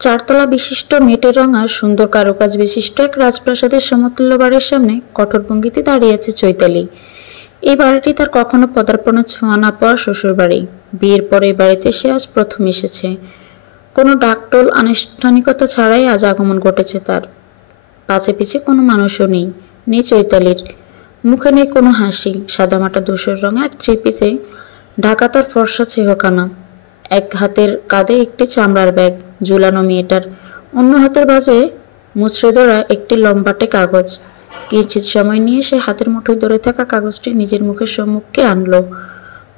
চারতলা বিশিষ্ট মেটে রঙা সুন্দর কারুকাজ বিশিষ্ট এক রাজপ্রাসাদের সমতুল্য বাড়ির সামনে কঠোর ভঙ্গিতে দাঁড়িয়ে আছে চৈতালি। এই বাড়িটি তার কখনো পদার্পণের ছোঁয়া না পাওয়া শ্বশুর বাড়ি। বিয়ের পরে এই বাড়িতে সে আজ প্রথম এসেছে। কোনো ডাকটোল আনুষ্ঠানিকতা ছাড়াই আজ আগমন ঘটেছে তার। পাছে পিছে কোনো মানুষও নেই, নেই চৈতালির মুখে, নেই কোনো হাসি। সাদামাটা ধূসর রঙে এক থ্রি পিসে ঢাকা তার ফর্সা চেহখানা। এক হাতের কাঁধে একটি চামড়ার ব্যাগ ঝুলানো মেয়েটার, অন্য হাতের বাজে মুচড়ে ধরা একটি লম্বাটে কাগজ। কিঞ্চিত সময় নিয়ে সে হাতের মুঠোয় ধরে থাকা কাগজটি নিজের মুখের সম্মুখে আনলো।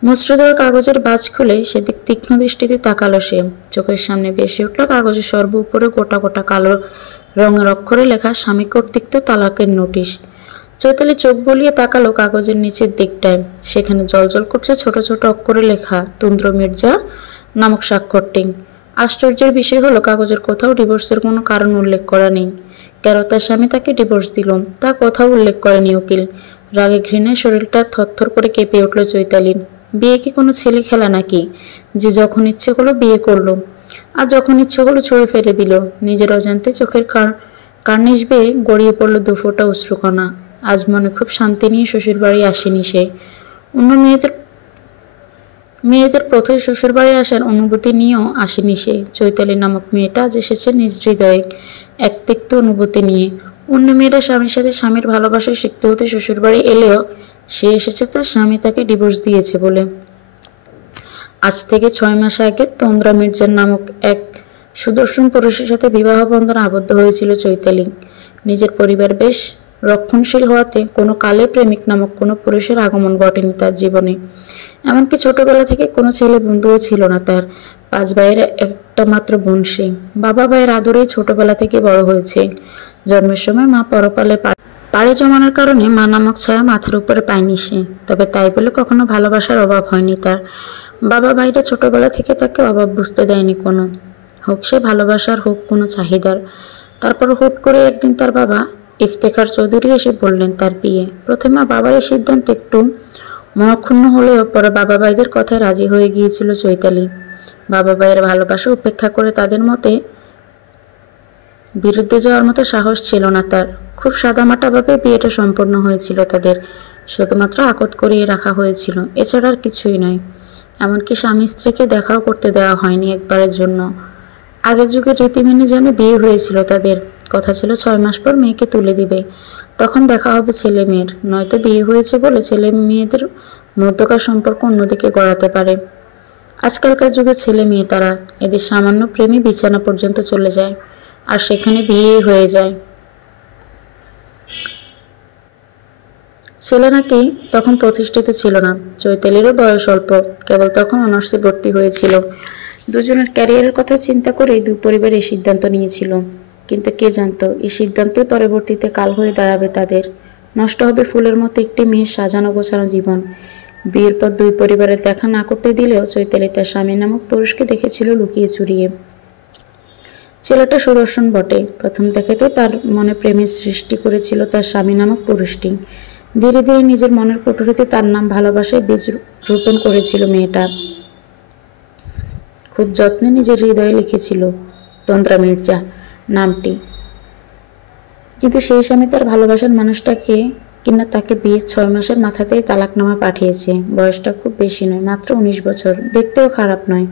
মুচড়ে ধরা কাগজের বাজ খুলে সেদিক তীক্ষ্ণ দৃষ্টিতে তাকালো সে। চোখের সামনে ভেসে উঠল কাগজের সর্ব উপরে গোটা গোটা কালো রঙের অক্ষরে লেখা স্বামী কর্তৃক তালাকের নোটিশ। চৈতালি চোখ বলিয়ে তাকালো কাগজের নিচের দিকটায়। সেখানে জলজল করছে ছোট ছোট অক্ষরে লেখা তুন্দ্র মির্জা নামক স্বাক্ষরটি। আশ্চর্যের বিষয় হলো কাগজের কোথাও ডিভোর্সের কোনো কারণ উল্লেখ করা নেই। কেন তার স্বামী তাকে ডিভোর্স দিল তা কোথাও উল্লেখ করেনি উকিল। রাগে ঘৃণায় শরীরটা থরথর করে কেঁপে উঠল চৈতালির। বিয়ে কি কোনো ছেলে খেলা নাকি যে যখন ইচ্ছে হলো বিয়ে করলো, আর যখন ইচ্ছে হলো ছুঁড়ে ফেলে দিল? নিজের অজান্তে চোখের কার্নিশ বেয়ে গড়িয়ে পড়ল দুফোঁটা অশ্রুকণা। আজ মনে খুব শান্তি নিয়ে শ্বশুর বাড়ি আসেনি সে। অন্য মেয়েদের প্রথম শ্বশুর বাড়ি আসার অনুভূতি নিয়েও আসেনি সে। চৈতালি নামক মেয়েটা আজ এসেছে নিজ হৃদয়ে এক তিক্ত অনুভূতি নিয়ে। অন্য মেয়েরা স্বামীর সাথে স্বামীর ভালোবাসা শিখতে হতে শ্বশুর বাড়ি এলেও সে এসেছে তার স্বামী তাকে ডিভোর্স দিয়েছে বলে। আজ থেকে 6 মাস আগে তন্দ্রা মির্জা নামক এক সুদর্শন পুরুষের সাথে বিবাহ বন্ধনে আবদ্ধ হয়েছিল চৈতালি। নিজের পরিবার বেশ রক্ষণশীল হওয়াতে কোনো কালে প্রেমিক নামক কোনো পুরুষের আগমন ঘটেনি তার জীবনে। এমনকি ছোটবেলা থেকে কোনো ছেলে বন্ধুও ছিল না তার। 5 ভাইয়ের একটা মাত্র বোন সে। বাবা ভাইয়ের আদরেই ছোটবেলা থেকে বড় হয়েছে। জন্মের সময় মা পরপালে পাড়ে জমানোর কারণে মা নামক ছায়া মাথার উপরে পায়নি সে। তবে তাই বলে কখনো ভালোবাসার অভাব হয়নি তার। বাবা ভাইরা ছোটবেলা থেকে তাকে অভাব বুঝতে দেয়নি কোনো, হোক সে ভালোবাসার হোক কোনো চাহিদার। তারপর হুট করে একদিন তার বাবা ইফতেখার চৌধুরী এসে বললেন তার বিয়ে। প্রথমে বাবার এই সিদ্ধান্ত একটু মনক্ষুণ্ণ হলেও পরে বাবা ভাইদের কথায় রাজি হয়ে গিয়েছিল চৈতালি। বাবা ভাইয়ের ভালোবাসা উপেক্ষা করে তাদের মতে বিরুদ্ধে যাওয়ার মতো সাহস ছিল না তার। খুব সাদামাটাভাবে বিয়েটা সম্পন্ন হয়েছিল তাদের। শুধুমাত্র আকদ করিয়ে রাখা হয়েছিল, এছাড়া আর কিছুই নয়। এমনকি স্বামী স্ত্রীকে দেখাও করতে দেওয়া হয়নি একবারের জন্য। আগের যুগের রীতি মেনে যেন বিয়ে হয়েছিল তাদের। কথা ছিল 6 মাস পর মেয়েকে তুলে দিবে, তখন দেখা হবে ছেলে মেয়ের। নয়তো বিয়ে হয়েছে বলে ছেলে মেয়েদের মধ্যকার সম্পর্ক অন্যদিকে গড়াতে পারে। আজকালকার যুগের ছেলে মেয়ে তারা, এদের সামান্য প্রেমী বিছানা পর্যন্ত চলে যায়, আর সেখানে বিয়ে হয়ে যায়। ছেলে নাকি তখন প্রতিষ্ঠিত ছিল না। চৈতালিরও বয়স অল্প, কেবল তখন অনার্সে ভর্তি হয়েছিল। দুজনের ক্যারিয়ারের কথা চিন্তা করেই দুই পরিবার এই সিদ্ধান্ত নিয়েছিল। কিন্তু কে জানতো এই সিদ্ধান্তে পরবর্তীতে কাল হয়ে দাঁড়াবে তাদের। নষ্ট হবে ফুলের মতো একটি মেয়ের সাজানো গোছানো জীবন। বিয়ের পর দুই পরিবারের দেখা না করতে দিলেও চৈতালি তার স্বামী নামক পুরুষকে দেখেছিল লুকিয়ে চুরিয়ে। ছেলেটা সুদর্শন বটে। প্রথম দেখাতে তার মনে প্রেমের সৃষ্টি করেছিল তার স্বামী নামক পুরুষটি। ধীরে ধীরে নিজের মনের কুঠুরিতে তার নাম ভালোবাসায় বীজ রোপণ করেছিল মেয়েটা। খুব যত্নে নিজের হৃদয়ে লিখেছিল তন্দ্রা মির্জা নামটি। কিন্তু সেই স্বামী তার ভালোবাসার মানুষটাকে কিনা তাকে বিয়ের 6 মাসের মাথাতেই তালাকনামা পাঠিয়েছে। বয়সটা খুব বেশি নয়, মাত্র 19 বছর। দেখতেও খারাপ নয়।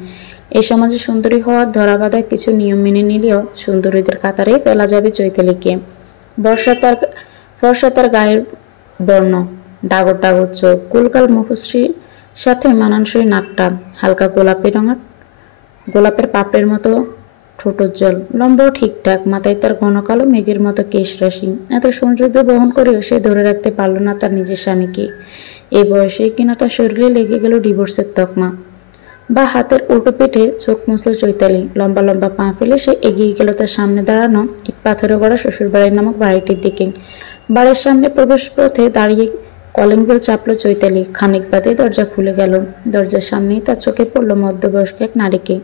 এই সমাজে সুন্দরী হওয়ার ধরাবাঁধা কিছু নিয়ম মেনে নিলেও সুন্দরীদের কাতারে ফেলা যাবে চৈতালিকে। ফর্সা তার গায়ের বর্ণ, ডাগর ডাগর চোখ, গোলগাল মুখশ্রীর সাথে মানানসই নাকটা, হালকা গোলাপের পাপড়ের মতো ঠোঁটোজ্জ্বল, লম্বাও ঠিকঠাক। মাথায় তার ঘন কালো মেঘের মতো কেশ রাশি। এত সৌন্দর্য বহন করেও সে ধরে রাখতে পারল না তার নিজের স্বামীকে। এই বয়সেই কিনা তার শরীরে লেগে গেল ডিভোর্সের তকমা। বা হাতের উল্টো পিঠে চোখ মুছল চৈতালি। লম্বা লম্বা পা ফেলে সে এগিয়ে গেল তার সামনে দাঁড়ানো ইট পাথরে গড়া শ্বশুরবাড়ি নামক বাড়িটির দিকে। বাড়ির সামনে প্রবেশ পথে দাঁড়িয়ে কলিং বেল চাপল চৈতালি। খানিক বাদে দরজা খুলে গেল। দরজার সামনেই তার চোখে পড়ল মধ্যবয়স্ক এক নারীকে।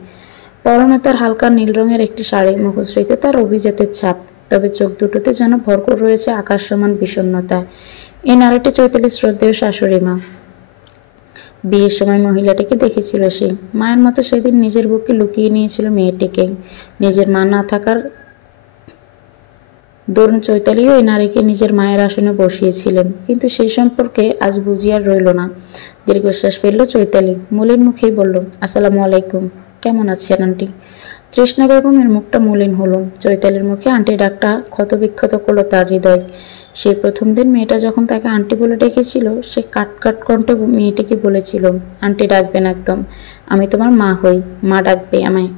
পরনে তার হালকা নীল রঙের একটি শাড়ি, মুখশ্রীতে তার অভিজাতের ছাপ, তবে চোখ দুটোতে যেন ভরপুর রয়েছে আকাশ সমান বিষণ্ণতা। এই নারীটি চৈতালির শ্রদ্ধেয় শাশুড়ি মা। বিয়ের সময় মহিলাটিকে দেখেছিল সে। মায়ের মতো সেদিন নিজের বুকে লুকিয়ে নিয়েছিল মেয়েটিকে। নিজের মা না থাকার দরুন চৈতালিও এই নারীকে নিজের মায়ের আসনে বসিয়েছিলেন, কিন্তু সেই সম্পর্কে আজ বুঝি আর রইল না। দীর্ঘশ্বাস ফেলল চৈতালি, মলিন মুখেই বলল, আসসালামু আলাইকুম। কেমন আছেন আন্টি? তৃষ্ণা বেগমের মুখটা মলিন হলো। চৈতালির মুখে আন্টি ডাকটা ক্ষতবিক্ষত করলো তার হৃদয়। সেই প্রথম দিন মেয়েটা যখন তাকে আন্টি বলে ডেকেছিল, সে কাট কণ্ঠে মেয়েটিকে বলেছিল, আন্টি ডাকবেন একদম, আমি তোমার মা হই, মা ডাকবে আমায়।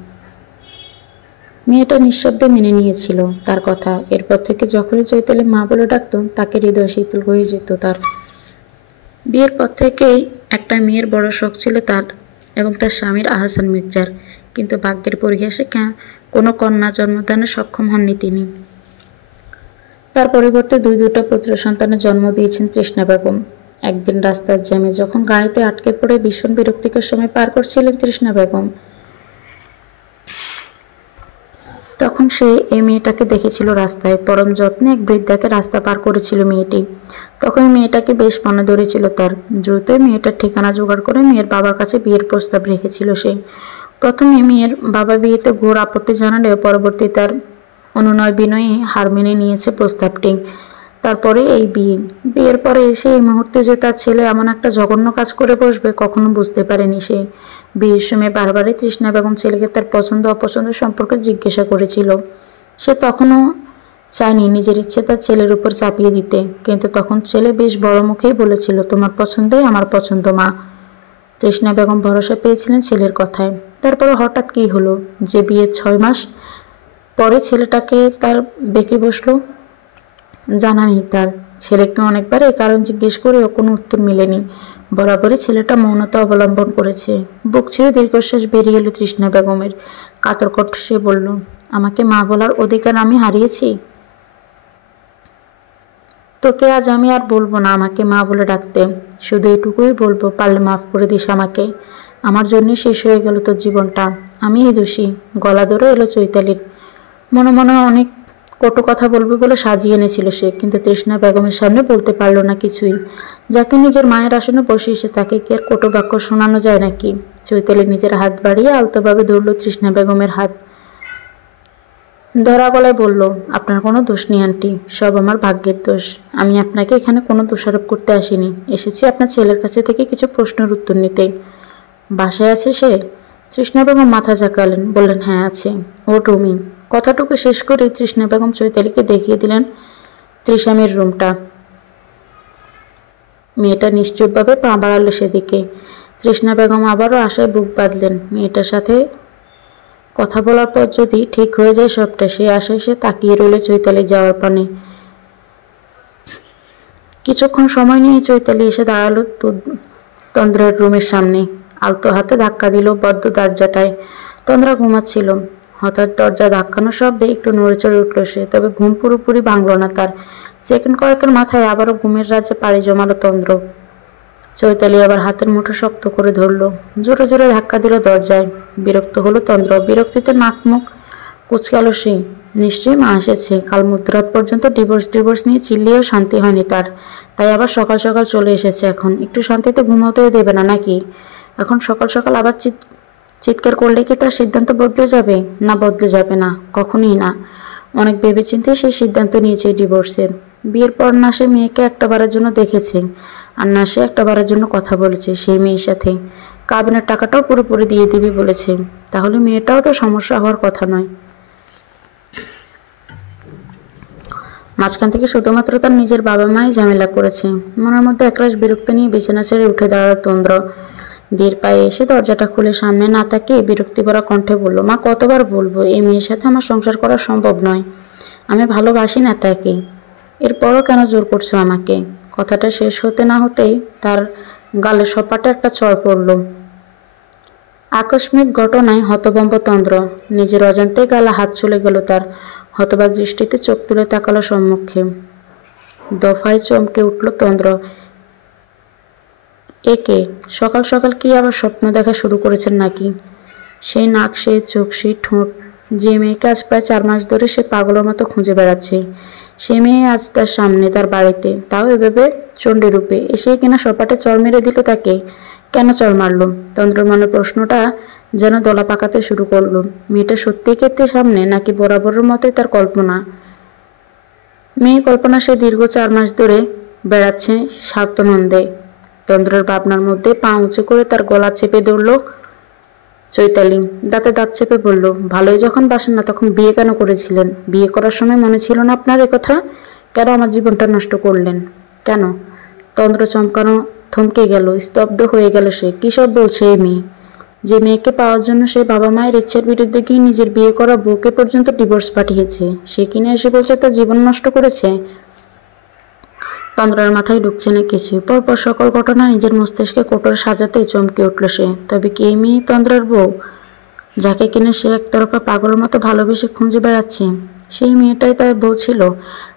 মেয়েটা নিঃশব্দে মেনে নিয়েছিল তার কথা। এরপর থেকে যখনই চৈতালি মা বলে ডাকত, তাকে হৃদয় শীতল হয়ে যেত তার। বিয়ের পর থেকেই একটা মেয়ের বড় শখ ছিল তার এবং তার স্বামীর আহসান মির্জার, কিন্তু ভাগ্যের পরিহাসে কোনো কন্যা জন্মদানে সক্ষম হননি তিনি। তার পরিবর্তে দুটা পুত্র সন্তানের জন্ম দিয়েছেন তৃষ্ণা বেগম। একদিন রাস্তার জ্যামে যখন গাড়িতে আটকে পড়ে ভীষণ বিরক্তিকর সময় পার করছিলেন তৃষ্ণা বেগম, তখন সে এই মেয়েটাকে দেখেছিল রাস্তায়। পরম যত্নে এক বৃদ্ধাকে রাস্তা পার করেছিল মেয়েটি। তখন মেয়েটাকে বেশ মনে ধরেছিল তার। দ্রুতই মেয়েটার ঠিকানা জোগাড় করে মেয়ের বাবার কাছে বিয়ের প্রস্তাব রেখেছিল সে। প্রথমে মেয়ের বাবা বিয়েতে ঘোর আপত্তি জানালেও পরবর্তী তার অনুনয় বিনয়ে হার মেনে নিয়েছে প্রস্তাবটি। তারপরে এই বিয়ের পরে এসে এই মুহূর্তে যে তার ছেলে এমন একটা জঘন্য কাজ করে বসবে কখনো বুঝতে পারেনি সে। বিয়ের সময় বারবারই তৃষ্ণা বেগম ছেলেকে তার পছন্দ অপছন্দ সম্পর্কে জিজ্ঞাসা করেছিল। সে তখনও চায়নি নিজের ইচ্ছে তার ছেলের উপর চাপিয়ে দিতে, কিন্তু তখন ছেলে বেশ বড় মুখেই বলেছিল, তোমার পছন্দই আমার পছন্দ মা। তৃষ্ণা বেগম ভরসা পেয়েছিলেন ছেলের কথায়। তারপরে হঠাৎ কী হলো যে বিয়ের 6 মাস পরে ছেলেটাকে তার বেঁকে বসলো? জানা নেই তার। ছেলেকে অনেকবার এই কারণ জিজ্ঞেস করেও কোনো উত্তর মেলেনি। বরাবরই ছেলেটা মৌনতা অবলম্বন করেছে। বুক ছেড়ে দীর্ঘশ্বাস বেরিয়ে এলো তৃষ্ণা বেগমের। কাতর কণ্ঠে সে বলল, আমাকে মা বলার অধিকার আমি হারিয়েছি? তোকে আজ আমি আর বলবো না আমাকে মা বলে ডাকতে। শুধু এটুকুই বলবো, পারলে মাফ করে দিস আমাকে। আমার জন্য শেষ হয়ে গেল তোর জীবনটা। আমি এই দোষী। গলা ধরে এলো চৈতালির। মনে মনে অনেক কটু কথা বলবে বলে সাজিয়ে এনেছিল সে, কিন্তু তৃষ্ণা বেগমের সামনে বলতে পারল না কিছুই। যাকে নিজের মায়ের আসনে বসিয়েছে তাকে কি আর কটু বাক্য শোনানো যায় নাকি? চৈতালি নিজের হাত বাড়িয়ে আলতোভাবে ধরল তৃষ্ণা বেগমের হাত। ধরা গলায় বলল, আপনার কোনো দোষ নেই আন্টি, সব আমার ভাগ্যের দোষ। আমি আপনাকে এখানে কোনো দোষারোপ করতে আসিনি, এসেছি আপনার ছেলের কাছে থেকে কিছু প্রশ্নের উত্তর নিতে। বাসায় আছে সে? তৃষ্ণা বেগম মাথা ঝাঁকালেন, বললেন, হ্যাঁ আছে, ও রুমি। কথাটুকু শেষ করে তৃষ্ণা বেগম চৈতালিকে দেখিয়ে দিলেন ত্রিশামের রুমটা। মেয়েটা নিশ্চুপভাবে পা বাড়ালো সেদিকে। তৃষ্ণা বেগম আবারও আশায় বুক বাঁধলেন। মেয়েটার সাথে কথা বলার পর যদি ঠিক হয়ে যায় সবটা, সে আশায় সে তাকিয়ে রইল চৈতালি যাওয়ার পানে। কিছুক্ষণ সময় নিয়ে চৈতালি এসে দাঁড়ালো তন্দ্রার রুমের সামনে। আলতো হাতে ধাক্কা দিল বদ্ধ দরজাটায়। তন্দ্রা ঘুমাচ্ছিল। হঠাৎ দরজা ধাক্কানোর শব্দে একটু নড়েচড়ে উঠল সে, তবে ঘুম পুরোপুরি ভাঙল না তার। সেকেন্ড কয়েকের মাথায় আবারও ঘুমের রাজ্যে পাড়ি জমালো তন্দ্র। চৈতালি আবার হাতের মুঠো শক্ত করে ধরল। জোরে জোরে ধাক্কা দিল দরজায়। বিরক্ত হলো তন্দ্র। বিরক্তিতে নাক মুখ কুচকালো সে। নিশ্চয়ই মা এসেছে। কাল মধ্যরাত পর্যন্ত ডিভোর্স নিয়ে চিল্লিয়েও শান্তি হয়নি তার। তাই আবার সকাল সকাল চলে এসেছে এখন। একটু শান্তিতে ঘুমোতেও দেবে না নাকি? এখন সকাল সকাল আবার চিৎকার করলে কি তার সিদ্ধান্ত বদলে যাবে? না, বদলে যাবে না, কখনোই না। অনেক ভেবেচিন্তে সেই সিদ্ধান্ত নিয়েছে ডিভোর্সের। বিয়ের পর না সে মেয়েকে একটা বারের জন্য দেখেছে, আর না সে একটা বারের জন্য কথা বলেছে সেই মেয়ের সাথে। কাবিনের টাকাটাও পুরোপুরি দিয়ে দিবি বলেছে। তাহলে মেয়েটাও তো সমস্যা হওয়ার কথা নয়। মাঝখান থেকে শুধুমাত্র তার নিজের বাবা মাই ঝামেলা করেছে। মনের মধ্যে একরাশ বিরক্তি নিয়ে বিছানা ছেড়ে উঠে দাঁড়ালো তন্দ্র। ধীর পায়ে এসে দরজাটা খুলে সামনে না তাকিয়ে বিরক্তি ভরা কণ্ঠে বলল, মা কতবার বলবো এই মেয়ের সাথে আমার সংসার করা সম্ভব নয়। আমি ভালোবাসি না তাকে। এরপরও কেন জোর করছো আমাকে? কথাটা শেষ হতে না হতেই তার গালে সপাটে একটা চড় পড়ল। আকস্মিক ঘটনায় হতভম্ব তন্দ্র। নিজের অজান্তে গালে হাত চলে গেল তার। হতবাক দৃষ্টিতে চোখ তুলে তাকালো সম্মুখে। দফায় চমকে উঠল তন্দ্র। একে সকাল সকাল কি আবার স্বপ্ন দেখা শুরু করেছেন নাকি? সেই নাক, সেই চোখ, সেই ঠোঁট, যে মেয়েকে আজ প্রায় 4 মাস ধরে সে পাগলের মতো খুঁজে বেড়াচ্ছে, সে মেয়ে আজ তার সামনে, তার বাড়িতে, তাও এভাবে চণ্ডীরূপে এসে কিনা সপাটে চড় মেরে দিল তাকে। কেন চর মারলো? তন্দ্রর মনে প্রশ্নটা যেন দলা পাকাতে শুরু করলো। মেয়েটা সত্যিই ক্ষেত্রে সামনে, নাকি বরাবরের মতোই তার কল্পনা? মেয়ে কল্পনা সে দীর্ঘ 4 মাস ধরে বেড়াচ্ছে স্বার্থনন্দে। তন্দ্রের ভাবনার মধ্যে পা উঁচু করে তার গলা চেপে ধরল চৈতালি। দাঁতে দাঁত চেপে বলল, ভালোই যখন বাসেন না তখন বিয়ে কেন করেছিলেন? বিয়ে করার সময় মনে ছিল না আপনার কথা? কেন আমার জীবনটা নষ্ট করলেন? কেন? তন্দ্র চমকানো থমকে গেল, স্তব্ধ হয়ে গেল সে। কী সব বলছে এই মেয়ে? যে মেয়েকে পাওয়ার জন্য সে বাবা মায়ের ইচ্ছার বিরুদ্ধে গিয়ে নিজের বিয়ে করা বউকে পর্যন্ত ডিভোর্স পাঠিয়েছে, সে কিনা এসে বলছে তার জীবন নষ্ট করেছে। তন্দ্রার মাথায় ঢুকছে না কিছু। পরপর সকল ঘটনা নিজের মস্তিষ্কে কোটর সাজাতে চমকে উঠল সে। তবে কে মেয়ে তন্দ্রার বউ, যাকে কিনা সে একতরফা পাগলের মতো ভালোবেসে খুঁজে বেড়াচ্ছে? সেই মেয়েটাই তার বউ ছিল,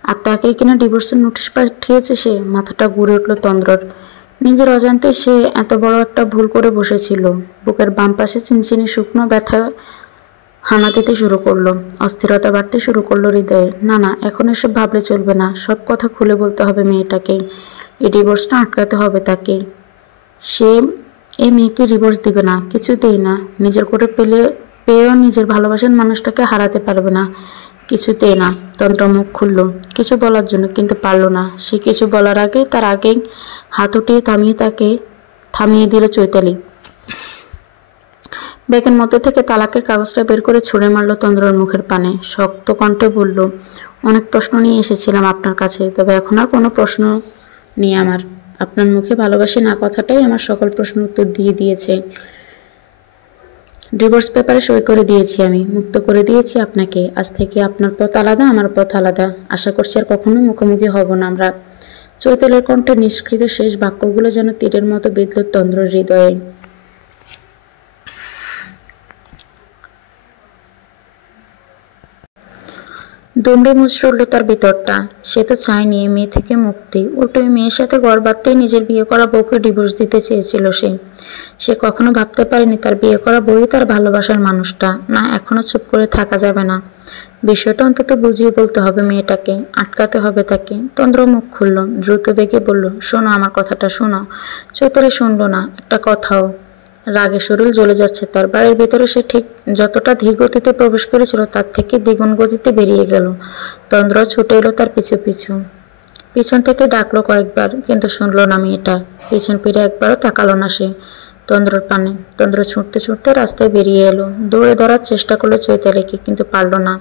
আর তাকে কিনা ডিভোর্সের নোটিশ পাঠিয়েছে সে। মাথাটা ঘুরে উঠল তন্দ্রর। নিজের অজান্তে সে এত বড় একটা ভুল করে বসেছিল। বুকের বাম পাশে চিনচিনি শুকনো ব্যথা হানা দিতে শুরু করলো, অস্থিরতা বাড়তে শুরু করলো হৃদয়ে। না না, এখন এসব ভাবলে চলবে না। সব কথা খুলে বলতে হবে মেয়েটাকে। এই ডিভোর্সটা আটকাতে হবে তাকে। সে এই মেয়েকে ডিভোর্স দিবে না, কিছুতেই না। নিজের করে পেয়েও নিজের ভালোবাসার মানুষটাকে হারাতে পারবে না, কিছুতেই না। তন্ত্র মুখ খুলল কিছু বলার জন্য, কিন্তু পারল না। সে কিছু বলার আগে তার আগেই হাত উঠিয়ে থামিয়ে দিল চৈতালি। ব্যাগের মধ্যে থেকে তালাকের কাগজটা বের করে ছুঁড়ে মারল তন্দ্রর মুখের পানে। শক্ত কণ্ঠে বলল, অনেক প্রশ্ন নিয়ে এসেছিলাম আপনার কাছে, তবে এখন আর কোনো প্রশ্ন নেই আমার। আপনার মুখে ভালোবাসি না কথাটাই আমার সকল প্রশ্ন উত্তর দিয়ে দিয়েছে। ডিভোর্স পেপারে সই করে দিয়েছি আমি, মুক্ত করে দিয়েছি আপনাকে। আজ থেকে আপনার পথ আলাদা, আমার পথ আলাদা। আশা করছি আর কখনো মুখোমুখি হব না আমরা। চৈতালির কণ্ঠে নিষ্কৃত শেষ বাক্যগুলো যেন তীরের মতো বিঁধল তন্দ্রর হৃদয়ে। দুমড়ে মুচড়ে উঠল তার ভিতরটা। সে তো চায়নি এই মেয়ে থেকে মুক্তি, উল্টো এই মেয়ের সাথে ঘর বাঁধতেই নিজের বিয়ে করা বউকে ডিভোর্স দিতে চেয়েছিল সে কখনো ভাবতে পারেনি তার বিয়ে করা বউই তার ভালোবাসার মানুষটা। না, এখনো চুপ করে থাকা যাবে না। বিষয়টা অন্তত বুঝিয়ে বলতে হবে মেয়েটাকে, আটকাতে হবে তাকে। তন্দ্র মুখ খুলল, দ্রুত বেগে বলল, শোনো আমার কথাটা শোনো। চৈতালি শুনল না একটা কথাও। রাগে শরীর জ্বলে যাচ্ছে তার। বাড়ির ভিতরে সে ঠিক যতটা ধীর গতিতে প্রবেশ করেছিল তার থেকে দ্বিগুণ গতিতে বেরিয়ে গেল। তন্দ্র ছুটে এলো তার পিছু পিছু। পিছন থেকে ডাকলো কয়েকবার, কিন্তু শুনল না মেয়েটা। পিছন ফিরে একবারও তাকালো না সে তন্দ্রর পানে। তন্দ্র ছুটতে ছুটতে রাস্তায় বেরিয়ে এলো। দৌড়ে ধরার চেষ্টা করলো চৈতালিকে, কিন্তু পারল না।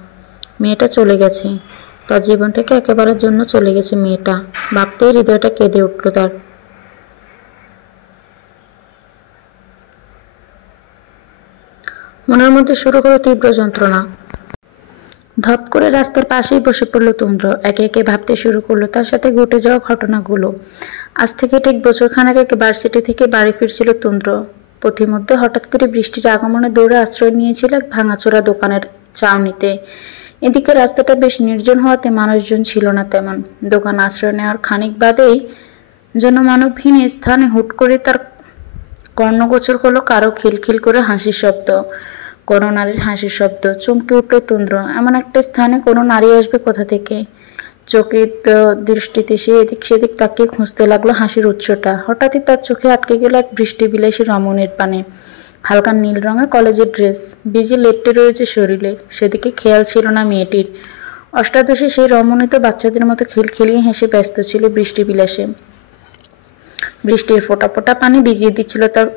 মেয়েটা চলে গেছে, তার জীবন থেকে একেবারের জন্য চলে গেছে মেয়েটা। ভাবতেই হৃদয়টা কেঁদে উঠল তার। মনের মধ্যে শুরু হলো তীব্র যন্ত্রণা। ধপ করে রাস্তার পাশেই বসে পড়ল তন্দ্র। একে একে ভাবতে শুরু করলো তার সাথে ঘটে যাওয়া ঘটনাগুলো। আজ থেকে ঠিক বছরখানেক আগে ভার্সিটি থেকে বাড়ি ফিরছিল তন্দ্র। পথিমধ্যে হঠাৎ করে বৃষ্টির আগমনে দৌড়ে আশ্রয় নিয়েছিল এক ভাঙাচোরা দোকানের চাউনিতে। এদিকে রাস্তাটা বেশ নির্জন হওয়াতে মানুষজন ছিল না তেমন। দোকান আশ্রয় নেওয়ার খানিক বাদেই জনমানবহীন স্থানে হুট করে তার কর্ণগোচর হলো কারো খিলখিল করে হাসির শব্দ। কোনো নারীর হাসির শব্দ। চমকে উঠল তন্দ্র। এমন একটা স্থানে কোনো নারী আসবে কোথা থেকে? চকিত দৃষ্টিতে সে এদিক সেদিক তাকিয়ে খুঁজতে লাগলো হাসির উৎসটা। হঠাৎই তার চোখে আটকে গেল এক বৃষ্টিবিলাসী রমণীর পানে। হালকা নীল রঙের কলেজের ড্রেস, ভিজে লেপ্টে রয়েছে শরীরে। সেদিকে খেয়াল ছিল না মেয়েটির। অষ্টাদশে সেই রমণী তো বাচ্চাদের মতো খিলখিলিয়ে হেসে ব্যস্ত ছিল বৃষ্টিবিলাসে। বৃষ্টির ফোঁটা ফোঁটা পানি ভিজিয়ে দিচ্ছিল তার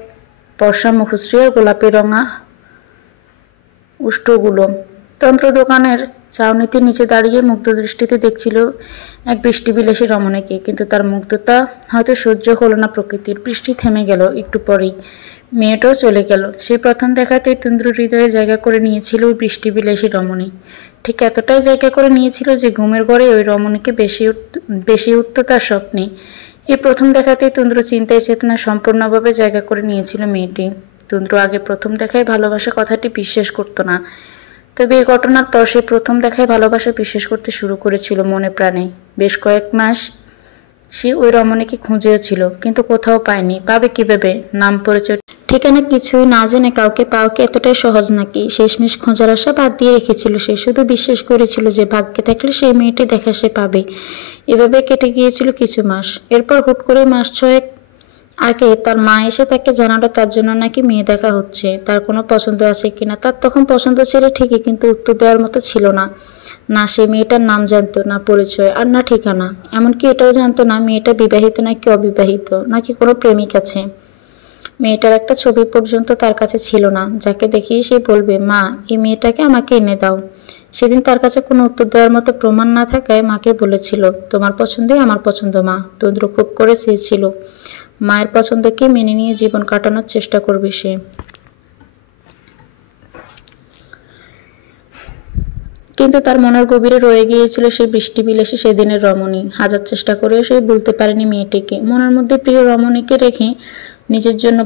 বর্ষা মুখশ্রী আর গোলাপি রঙা উষ্ঠগুলো। তন্ত্র দোকানের চাউনিতে নিচে দাঁড়িয়ে মুগ্ধ দৃষ্টিতে দেখছিল এক বৃষ্টিবিলাসী রমণীকে, কিন্তু তার মুগ্ধতা হয়তো সহ্য হলো না প্রকৃতির। বৃষ্টি থেমে গেল একটু পরেই, মেয়েটাও চলে গেল। সেই প্রথম দেখাতেই তন্দ্র হৃদয়ে জায়গা করে নিয়েছিল ওই বৃষ্টিবিলাসী রমণী। ঠিক এতটাই জায়গা করে নিয়েছিল যে ঘুমের ঘরে ওই রমণীকে বেশি উঠত তার স্বপ্নে। এই প্রথম দেখাতেই তন্দ্র চিন্তায় চেতনা সম্পূর্ণভাবে জায়গা করে নিয়েছিল মেয়েটি। তন্দ্র আগে প্রথম দেখায় ভালোবাসা কথাটি বিশ্বাস করত না, তবে এই ঘটনার পর সে প্রথম দেখায় ভালোবাসা বিশ্বাস করতে শুরু করেছিল মনে প্রাণে। বেশ কয়েক মাস সে ওই রমণীকে খুঁজেও ছিল, কিন্তু কোথাও পায়নি। পাবে কিভাবে? নাম পরিচয় ঠিকানা কিছুই না জেনে কাউকে পাওয়া কি এতটাই সহজ নাকি? শেষমেশ খোঁজার আশা বাদ দিয়ে রেখেছিল সে। শুধু বিশ্বাস করেছিল যে ভাগ্যে থাকলে সেই মেয়েটি দেখা সে পাবে। এভাবে কেটে গিয়েছিল কিছু মাস। এরপর হুট করে মাস 6 আগে তার মা এসে তাকে জানালো তার জন্য নাকি মেয়ে দেখা হচ্ছে, তার কোনো পছন্দ আছে কিনা। তার তখন পছন্দ ছিল ঠিকই, কিন্তু উত্তর দেওয়ার মতো ছিল না। না সে মেয়েটার নাম জানতো, না পরিচয়, আর না ঠিকানা। এমনকি এটাও জানতো না মেয়েটা বিবাহিত নাকি অবিবাহিত, নাকি কোনো প্রেমিক আছে। মেয়েটার একটা ছবি পর্যন্ত তার কাছে ছিল না, যাকে দেখিয়ে সে বলবে, মা এই মেয়েটাকে আমাকে এনে দাও। সেদিন তার কাছে কোনো উত্তর দেওয়ার মতো প্রমাণ না থাকায় মাকে বলেছিল, তোমার পছন্দই আমার পছন্দ মা। তন্দ্র খুব করে চেয়েছিল মায়ের পছন্দকে মেনে নিয়ে জীবন কাটানোর চেষ্টা করবে সে। কিন্তু তার মনের গভীরে রয়ে গিয়েছিল সেই বৃষ্টি বিলাসী সেদিনের রমণী। হাজার চেষ্টা করেও সে ভুলতে পারেনি মেয়েটিকে। মনের মধ্যে প্রিয় রমণীকে রেখে নিজের জন্য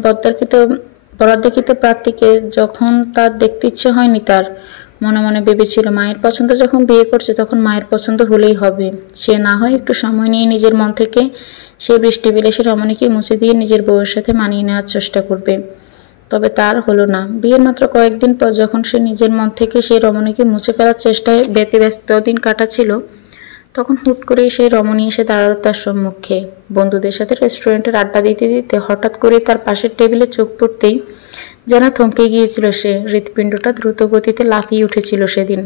বরাদ্দকৃত প্রার্থীকে যখন তার দেখতে ইচ্ছে হয়নি, তার মনে মনে ভেবেছিল মায়ের পছন্দ যখন বিয়ে করছে তখন মায়ের পছন্দ হলেই হবে। সে না হয় একটু সময় নিয়ে নিজের মন থেকে সেই বৃষ্টি বিলাসী রমণীকে মুছে দিয়ে নিজের বউয়ের সাথে মানিয়ে নেওয়ার চেষ্টা করবে। তবে তার হলো না। বিয়ের মাত্র কয়েকদিন পর যখন সে নিজের মন থেকে সেই রমণীকে মুছে ফেলার চেষ্টায় ব্যস্ত দিন কাটাচ্ছিল, তখন হুট করেই সেই রমণী এসে দাঁড়ালো তার সম্মুখে। বন্ধুদের সাথে রেস্টুরেন্টের আড্ডা দিতে দিতে হঠাৎ করে তার পাশের টেবিলে চোখ পড়তেই যেন থমকে গিয়েছিল সে। হৃৎপিণ্ডটা দ্রুত গতিতে লাফিয়ে উঠেছিল সেদিন।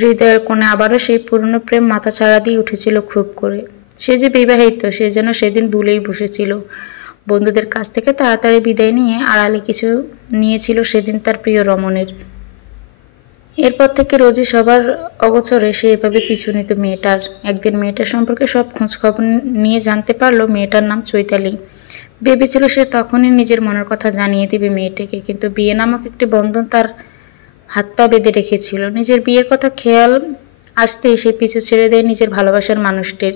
হৃদয়ের কোণে আবারও সেই পুরনো প্রেম মাথাচাড়া দিয়ে উঠেছিল খুব করে। সে যে বিবাহিত সে যেন সেদিন ভুলেই বসেছিল। বন্ধুদের কাছ থেকে তাড়াতাড়ি বিদায় নিয়ে আড়ালে কিছু নিয়েছিল সেদিন তার প্রিয় রমণীর। এরপর থেকে রোজই সবার অগোচরে সে এভাবে পিছু নিত মেয়েটার। একদিন মেয়েটার সম্পর্কে সব খোঁজখবর নিয়ে জানতে পারলো মেয়েটার নাম চৈতালি। ভেবেছিল সে তখনই নিজের মনের কথা জানিয়ে দিবে মেয়েটাকে, কিন্তু বিয়ে নামক একটি বন্ধন তার হাত পা বেঁধে রেখেছিল। নিজের বিয়ের কথা খেয়াল আসতেই সে পিছু ছেড়ে দেয় নিজের ভালোবাসার মানুষটির।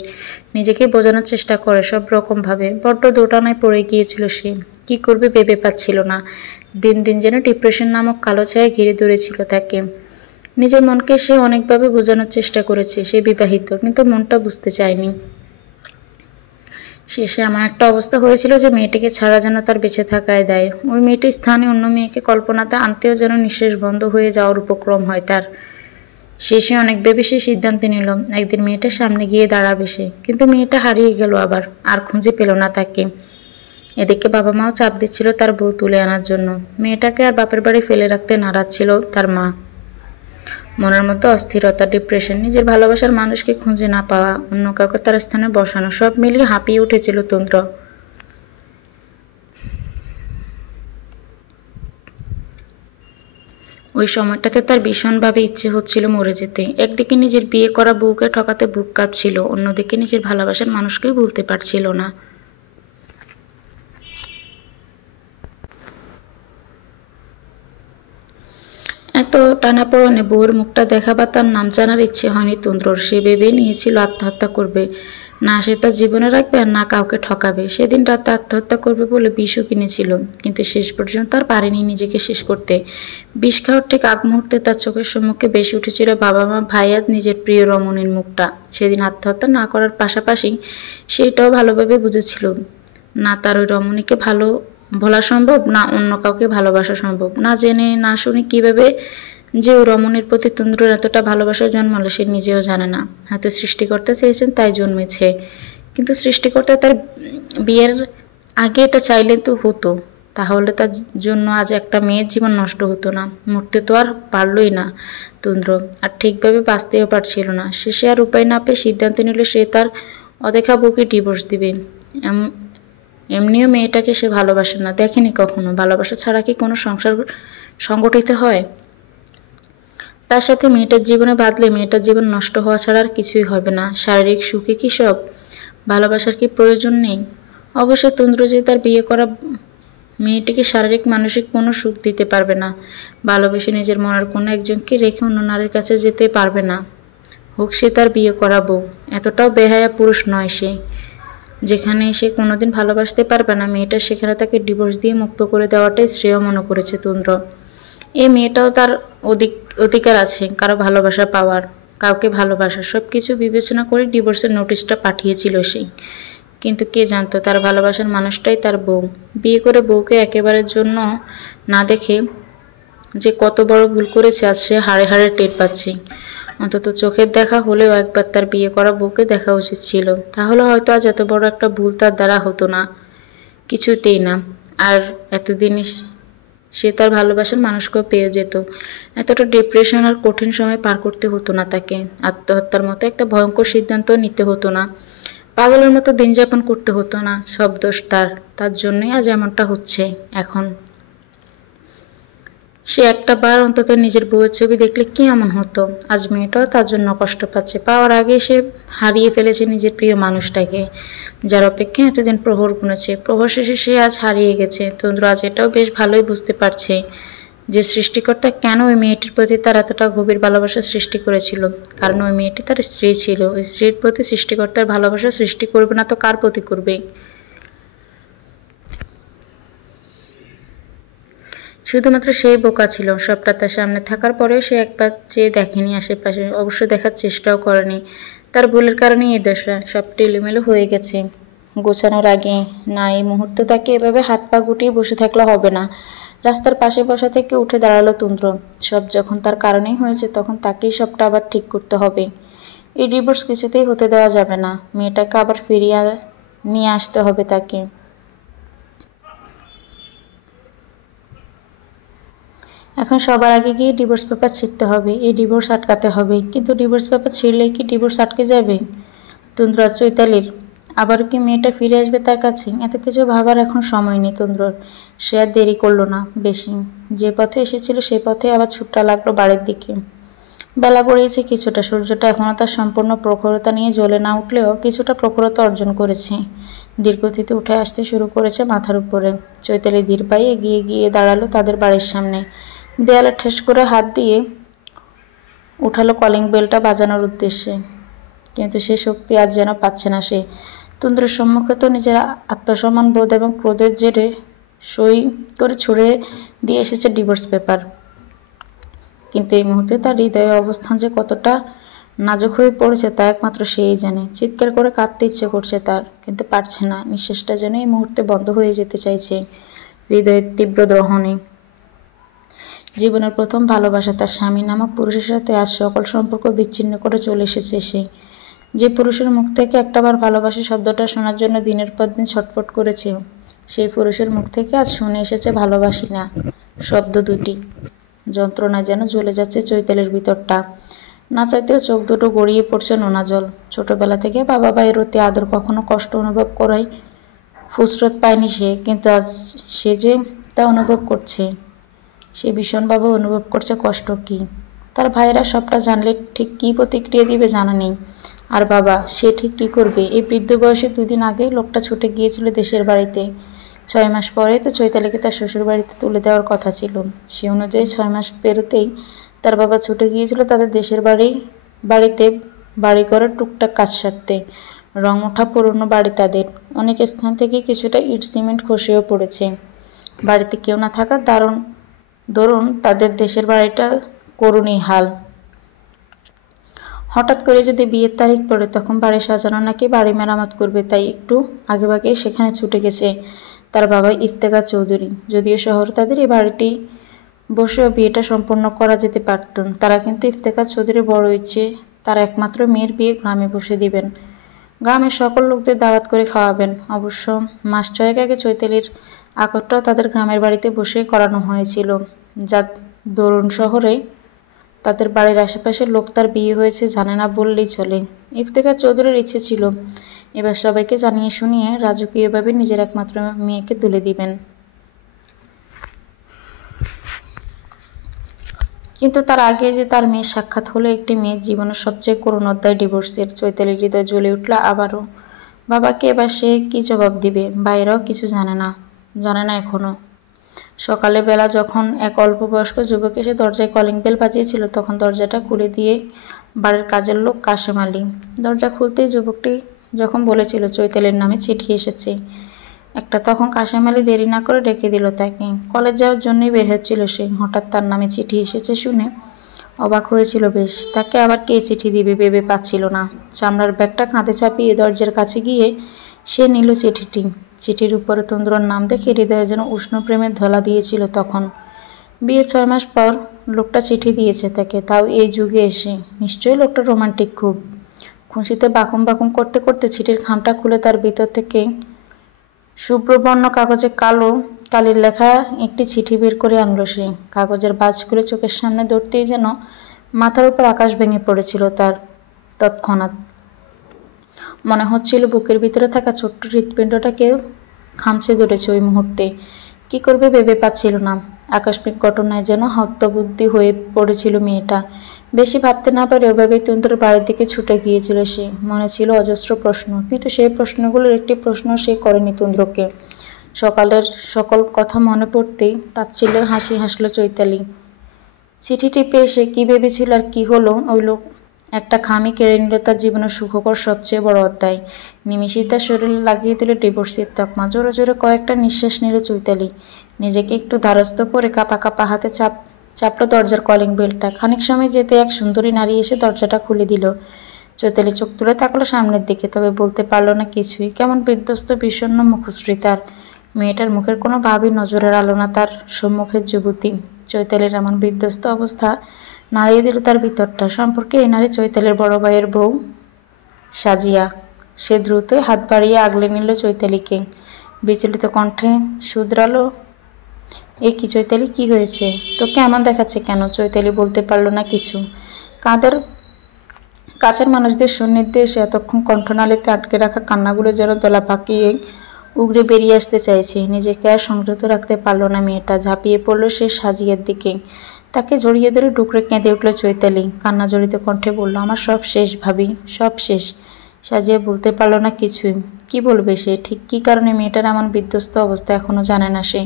নিজেকে বোঝানোর চেষ্টা করে সব রকমভাবে। বড্ড দোটানায় পড়ে গিয়েছিল সে। কি করবে ভেবে পাচ্ছিল না। দিন দিন যেন ডিপ্রেশন নামক কালো ছায়া ঘিরে ধরেছিল তাকে। নিজের মনকে সে অনেকভাবে বোঝানোর চেষ্টা করেছে সে বিবাহিত, কিন্তু মনটা বুঝতে চায়নি। শেষে এমন একটা অবস্থা হয়েছিল যে মেয়েটিকে ছাড়া যেন তার বেঁচে থাকায় দায়। ওই মেয়েটির স্থানে অন্য মেয়েকে কল্পনাতে আনতেও যেন নিঃশ্বাস বন্ধ হয়ে যাওয়ার উপক্রম হয় তার। শেষে অনেক ভেবে সে সিদ্ধান্ত নিল একদিন মেয়েটার সামনে গিয়ে দাঁড়াবে সে। কিন্তু মেয়েটা হারিয়ে গেল আবার, আর খুঁজে পেল না তাকে। এদিকে বাবা মাও চাপ দিচ্ছিল তার বউ তুলে আনার জন্য। মেয়েটাকে আর বাপের বাড়ি ফেলে রাখতে নারাজ ছিল তার মা। মনের মধ্যে অস্থিরতা, ডিপ্রেশন, নিজের ভালোবাসার মানুষকে খুঁজে না পাওয়া, অন্য কাউকে তার স্থানে বসানো, সব মিলিয়ে হাঁপিয়ে উঠেছিল তন্দ্র। ওই সময়টাতে তার ভীষণভাবে ইচ্ছে হচ্ছিল মরে যেতে। একদিকে নিজের বিয়ে করা বউকে ঠকাতে বুক কাঁপছিল, অন্যদিকে নিজের ভালোবাসার মানুষকেই ভুলতে পারছিল না। এত টানাপোড়েনে বউয়ের মুখটা দেখা বা তার নাম জানার ইচ্ছে হয়নি তন্দ্রর। সে ভেবে নিয়েছিল আত্মহত্যা করবে। না সে তার জীবনে রাখবে আর না কাউকে ঠকাবে। সেদিন রাতে আত্মহত্যা করবে বলে বিষও কিনেছিল, কিন্তু শেষ পর্যন্ত আর পারেনি নিজেকে শেষ করতে। বিষ খাওয়ার ঠিক আগ মুহূর্তে তার চোখের সম্মুখে বেশি উঠেছিল বাবা মা, ভাই আর নিজের প্রিয় রমণীর মুখটা। সেদিন আত্মহত্যা না করার পাশাপাশি সেইটাও ভালোভাবে বুঝেছিল, না তার ওই রমণীকে ভোলা সম্ভব, না অন্য কাউকে ভালোবাসা সম্ভব। না জেনে না শুনে কিভাবে যে ওই রমণীর প্রতি তন্দ্রের এতটা ভালোবাসা জন্মালো সে নিজেও জানে না। হয়তো সৃষ্টিকর্তা চেয়েছেন তাই জন্মেছে, কিন্তু সৃষ্টিকর্তা তার বিয়ের আগে এটা চাইলে তো হতো। তাহলে তার জন্য আজ একটা মেয়ের জীবন নষ্ট হতো না। মরতে তো আর পারলই না তন্দ্র, আর ঠিকভাবে বাঁচতেও পারছিল না। শেষে আর উপায় না পেয়ে সিদ্ধান্ত নিল সে তার অদেখা বউকে ডিভোর্স দিবে। এমনিও মেয়েটাকে সে ভালোবাসে না, দেখেনি কখনো। ভালোবাসা ছাড়া কি কোনো সংসার সংগঠিত হয়? তার সাথে মেয়েটার জীবনে বাঁধলে মেয়েটার জীবন নষ্ট হওয়া ছাড়া আর কিছুই হবে না। শারীরিক সুখে কি সব? ভালোবাসার কি প্রয়োজন নেই? অবশ্য তন্দ্র যে তার বিয়ে করা মেয়েটিকে শারীরিক মানসিক কোনো সুখ দিতে পারবে না। ভালোবেসে নিজের মনের কোনো একজনকে রেখে অন্য নারীর কাছে যেতে পারবে না, হোক সে তার বিয়ে করা বউ। এতটাও বেহায়া পুরুষ নয় সে। যেখানে সে কোনোদিন ভালোবাসতে পারবে না মেয়েটা, সেখানে তাকে ডিভোর্স দিয়ে মুক্ত করে দেওয়াটাই শ্রেয় মনে করেছে তন্দ্র। এই মেয়েটাও তার অধিকার আছে কারো ভালোবাসা পাওয়ার, কাউকে ভালোবাসা, সব কিছু বিবেচনা করে ডিভোর্সের নোটিশটা পাঠিয়েছিল সে। কিন্তু কে জানতো তার ভালোবাসার মানুষটাই তার বউ। বিয়ে করে বউকে একেবারের জন্য না দেখে যে কত বড় ভুল করেছে আজ সে হাড়ে হাড়ে টের পাচ্ছে। অন্তত চোখের দেখা হলেও একবার তার বিয়ে করা বউকে দেখা উচিত ছিল। তাহলে হয়তো আজ এত বড় একটা ভুল তার দ্বারা হতো না, কিছুতেই না। আর এতদিন সে তার ভালোবাসার মানুষকেও পেয়ে যেত। এতটা ডিপ্রেশন আর কঠিন সময় পার করতে হতো না তাকে। আত্মহত্যার মতো একটা ভয়ঙ্কর সিদ্ধান্ত নিতে হতো না। পাগলের মতো দিন যাপন করতে হতো না। সব দোষ তার। তার জন্যই আজ এমনটা হচ্ছে। এখন সে একটা বার অন্তত নিজের বউয়ের ছবি দেখলে কি এমন হতো। আজ মেয়েটাও তার জন্য কষ্ট পাচ্ছে। পাওয়ার আগে সে হারিয়ে ফেলেছে নিজের প্রিয় মানুষটাকে, যার অপেক্ষা এতদিন প্রহর গুনেছে। প্রহর শেষে সে আজ হারিয়ে গেছে। তন্দ্র আজ এটাও বেশ ভালোই বুঝতে পারছে যে সৃষ্টিকর্তা কেন ওই মেয়েটির প্রতি তার এতটা গভীর ভালোবাসা সৃষ্টি করেছিল। কারণ ওই মেয়েটি তার স্ত্রী ছিল। ওই স্ত্রীর প্রতি সৃষ্টিকর্তার ভালোবাসা সৃষ্টি করবে না তো কার প্রতি করবে? শুধুমাত্র সেই বোকা ছিল। সবটা তার সামনে থাকার পরেও সে একবার চেয়ে দেখেনি আশেপাশে, অবশ্য দেখার চেষ্টাও করেনি। তার ভুলের কারণেই এই দশা। সবটা এলোমেলো হয়ে গেছে। গোছানোর আগে না, এই মুহূর্তে তাকে এভাবে হাত পা গুটিয়ে বসে থাকলে হবে না। রাস্তার পাশে বসা থেকে উঠে দাঁড়ালো তন্দ্র। সব যখন তার কারণেই হয়েছে, তখন তাকেই সবটা আবার ঠিক করতে হবে। এই ডিভোর্স কিছুতেই হতে দেওয়া যাবে না। মেয়েটাকে আবার ফিরিয়ে নিয়ে আসতে হবে তাকে। এখন সবার আগে গিয়ে ডিভোর্স পেপার ছিঁড়তে হবে। এই ডিভোর্স আটকাতে হবে। কিন্তু ডিভোর্স পেপার ছিঁড়লেই কি ডিভোর্স আটকে যাবে? তন্দ্র আর চৈতালির আবারও কি মেয়েটা ফিরে আসবে তার কাছে? এত কিছু ভাবার এখন সময় নেই তন্দ্রর। সে আর দেরি করলো না বেশি। যে পথে এসেছিল সে পথে আবার ছুটটা লাগলো বাড়ির দিকে। বেলা গড়িয়েছে কিছুটা। সূর্যটা এখনও তার সম্পূর্ণ প্রখরতা নিয়ে জ্বলে না উঠলেও কিছুটা প্রখরতা অর্জন করেছে। ধীরগতিতে উঠে আসতে শুরু করেছে মাথার উপরে। চৈতালি ধীর পায়ে এগিয়ে গিয়ে দাঁড়ালো তাদের বাড়ির সামনে। দেয়ালে ঠেস করে হাত দিয়ে উঠালো কলিং বেলটা বাজানোর উদ্দেশ্যে। কিন্তু সে শক্তি আজ যেন পাচ্ছে না সে। তন্দ্রের সম্মুখে তো নিজের আত্মসম্মান বোধ এবং ক্রোধের জেরে সই করে ছুড়ে দিয়ে এসেছে ডিভোর্স পেপার। কিন্তু এই মুহূর্তে তার হৃদয়ের অবস্থান যে কতটা নাজুক হয়ে পড়েছে তা একমাত্র সেই জানে। চিৎকার করে কাঁদতে ইচ্ছে করছে তার, কিন্তু পারছে না। নিঃশ্বাসটা যেন এই মুহূর্তে বন্ধ হয়ে যেতে চাইছে হৃদয়ের তীব্র দ্রোহণে। জীবনের প্রথম ভালোবাসা তার স্বামী নামক পুরুষের সাথে আজ সকল সম্পর্ক বিচ্ছিন্ন করে চলে এসেছে সে। যে পুরুষের মুখ থেকে একটাবার ভালোবাসা শব্দটা শোনার জন্য দিনের পর দিন ছটফট করেছে, সেই পুরুষের মুখ থেকে আজ শুনে এসেছে ভালোবাসি না শব্দ দুটি। যন্ত্রণা যেন জ্বলে যাচ্ছে চৈতালির ভিতরটা। না চাইতেও চোখ দুটো গড়িয়ে পড়ছে নোনা জল। ছোটবেলা থেকে বাবা ভাইয়ের অতি আদর, কখনো কষ্ট অনুভব করাই ফুসরত পায়নি সে। কিন্তু আজ সে যে তা অনুভব করছে। সে ভীষণভাবে অনুভব করছে কষ্ট কী। তার ভাইয়েরা সবটা জানলে ঠিক কী প্রতিক্রিয়া দিবে জানা নেই। আর বাবা, সে ঠিক কী করবে? এই বৃদ্ধ বয়সে 2 দিন আগেই লোকটা ছুটে গিয়েছিল দেশের বাড়িতে। 6 মাস পরে তো চৈতালিকে তার শ্বশুর বাড়িতে তুলে দেওয়ার কথা ছিল। সে অনুযায়ী 6 মাস পেরোতেই তার বাবা ছুটে গিয়েছিল তাদের দেশের বাড়িতে বাড়ি করার টুকটাক কাজ সারতে। রং ওঠা পুরনো বাড়ি তাদের। অনেক স্থান থেকে কিছুটা ইট সিমেন্ট খসেও পড়েছে। বাড়িতে কেউ না থাকা দরুন তাদের দেশের বাড়িটা করুণই হাল। হঠাৎ করে যদি বিয়ের তারিখ পড়ে, তখন বাড়ি সাজানো নাকি বাড়ি মেরামত করবে, তাই একটু আগেভাগে সেখানে ছুটে গেছে তার বাবা ইফতেখার চৌধুরী। যদিও শহরে তাদের এই বাড়িটি বসেও বিয়েটা সম্পন্ন করা যেতে পারত। তারা কিন্তু ইফতেখার চৌধুরীর বড় ইচ্ছে তার একমাত্র মেয়ের বিয়ে গ্রামে বসে দিবেন। গ্রামের সকল লোকদের দাওয়াত করে খাওয়াবেন। অবশ্য মাস 6 আগে চৈতালির আকটটাও তাদের গ্রামের বাড়িতে বসে করানো হয়েছিল, যা দরুন শহরে তাদের বাড়ির আশেপাশের লোক তার বিয়ে হয়েছে জানে না বললেই চলে। ইফতেখার চৌধুরীর ইচ্ছে ছিল এবার সবাইকে জানিয়ে শুনিয়ে রাজকীয়ভাবে নিজের একমাত্র মেয়েকে তুলে দিবেন। কিন্তু তার আগে যে তার মেয়ের সাক্ষাৎ হলো একটি মেয়ের জীবনের সবচেয়ে করুণ অধ্যায় ডিভোর্সের। চৈতালির হৃদয় জ্বলে উঠল আবারও। বাবাকে এবার সে কী জবাব দিবে? বাইরেও কিছু জানে না এখনও। সকালে বেলা যখন এক অল্প বয়স্ক যুবক এসে দরজায় কলিং বেল বাজিয়েছিল, তখন দরজাটা খুলে দিয়ে বাড়ির কাজের লোক কাশেম আলী। দরজা খুলতেই যুবকটি যখন বলেছিল চৈতালির নামে চিঠি এসেছে একটা, তখন কাশেম আলী দেরি না করে ডেকে দিল তাকে। কলেজ যাওয়ার জন্যই বের হচ্ছিল সে। হঠাৎ তার নামে চিঠি এসেছে শুনে অবাক হয়েছিল বেশ। তাকে আবার কে চিঠি দিবে ভেবে পাচ্ছিল না। চামড়ার ব্যাগটা কাঁধে চাপিয়ে দরজার কাছে গিয়ে সে নিল চিঠিটি। চিঠির উপরে তন্দ্রর নাম দেখে হৃদয়ে যেন উষ্ণ প্রেমের ধলা দিয়েছিল তখন। বিয়ে 6 মাস পর লোকটা চিঠি দিয়েছে তাকে, তাও এই যুগে এসে। নিশ্চয়ই লোকটা রোমান্টিক খুব। খুশিতে বাকুম বাকুম করতে করতে চিঠির খামটা খুলে তার ভিতর থেকে শুভ্রবর্ণ কাগজে কালো কালির লেখা একটি চিঠি বের করে আনলো সে। কাগজের ভাঁজ খুলে চোখের সামনে ধরতেই যেন মাথার উপর আকাশ ভেঙে পড়েছিল তার। তৎক্ষণাৎ মনে হচ্ছিল বুকের ভিতরে থাকা ছোট্ট হৃৎপিণ্ডটাকেও খামচে ধরেছে ওই মুহূর্তে। কি করবে ভেবে পাচ্ছিল না। আকস্মিক ঘটনায় যেন হতবুদ্ধি হয়ে পড়েছিল মেয়েটা। বেশি ভাবতে না পারে ওভাবেই তন্ত্রের বাড়ির দিকে ছুটে গিয়েছিল সে। মনে ছিল অজস্র প্রশ্ন, কিন্তু সেই প্রশ্নগুলোর একটি প্রশ্ন সে করেনি তন্দ্রকে। সকালের সকল কথা মনে পড়তেই তাচ্ছিল্যের হাসি হাসল চৈতালি। চিঠিটি পেয়ে সে কী ভেবেছিল আর কি হলো ওই লোক একটা খামি কেড়ে নিল তার জীবনের সুখকর সবচেয়ে বড় অধ্যায়। নিমিষেই তার শরীরে লাগিয়ে দিল ডিভোর্সের তকমা। জোরে জোরে কয়েকটা নিঃশ্বাস নিল চৈতালি। নিজেকে একটু ধারস্থ করে কাঁপা কাঁপা হাতে চাপলো দরজার কলিং বেলটা। খানিক সময় যেতে এক সুন্দরী নারী এসে দরজাটা খুলে দিল। চৈতালি চোখ তুলে তাকালো সামনের দিকে, তবে বলতে পারল না কিছুই। কেমন বিধ্বস্ত বিষণ্ণ মুখশ্রী তার। মেয়েটার মুখের কোনো ভাবই নজরের আলো না তার সম্মুখের যুবতী। চৈতালির এমন বিধ্বস্ত অবস্থা নাড়িয়ে দিল তার ভিতরটা। সম্পর্কে এই নারী চৈতালির বড় ভাইয়ের বউ সাজিয়া। সে দ্রুতই হাত বাড়িয়ে আগলে নিল চৈতালিকে। বিচলিত কণ্ঠে শুধরালো, এ কি চৈতালি, কি হয়েছে? তোকে এমন দেখাচ্ছে কেন? চৈতালি বলতে পারল না কিছু। কাছের মানুষদের সান্নিধ্যে এসে এতক্ষণ কণ্ঠনালীতে আটকে রাখা কান্নাগুলো যেন দলা পাকিয়ে উগড়ে বেরিয়ে আসতে চাইছে। নিজেকে আর সংযত রাখতে পারল না মেয়েটা। ঝাঁপিয়ে পড়ল সে সাজিয়ার দিকে। তাকে জড়িয়ে ধরে ডুকরে কেঁদে উঠল চৈতালি। কান্না জড়িত কণ্ঠে বলল, আমার সব শেষ ভাবি, সব শেষ। সাজিয়া বলতে পারল না কিছুই। কি বলবে সে? ঠিক কী কারণে মেয়েটার এমন বিধ্বস্ত অবস্থা এখনও জানে না সে।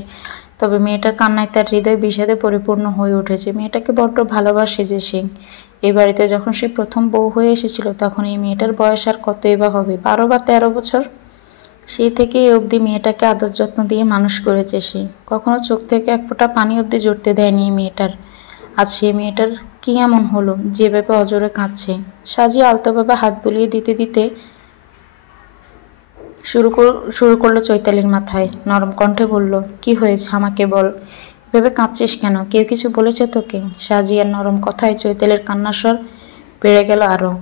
তবে মেয়েটার কান্নায় তার হৃদয় বিষাদে পরিপূর্ণ হয়ে উঠেছে। মেয়েটাকে বড্ড ভালোবাসে যে সে। এই বাড়িতে যখন সে প্রথম বউ হয়ে এসেছিল তখন এই মেয়েটার বয়স আর কতই বা হবে, 12 বা 13 বছর। সেই থেকে এই অবধি মেয়েটাকে আদর যত্ন দিয়ে মানুষ করেছে সে। কখনো চোখ থেকে এক ফোঁটা পানি অবধি জড়তে দেয়নি এই মেয়েটার। আজ সে মেয়েটার কি এমন হলো যেভাবে অজরে কাঁদছে? সাজিয়ে আলতোভাবে হাত বুলিয়ে দিতে দিতে শুরু করলো চৈতালির মাথায়। নরম কণ্ঠে বলল, কি হয়েছে আমাকে বল, এভাবে কাঁদছিস কেন? কেউ কিছু বলেছে তোকে? সাজিয়ার নরম কথায় চৈতালির কান্নার স্বর বেড়ে গেল আরো।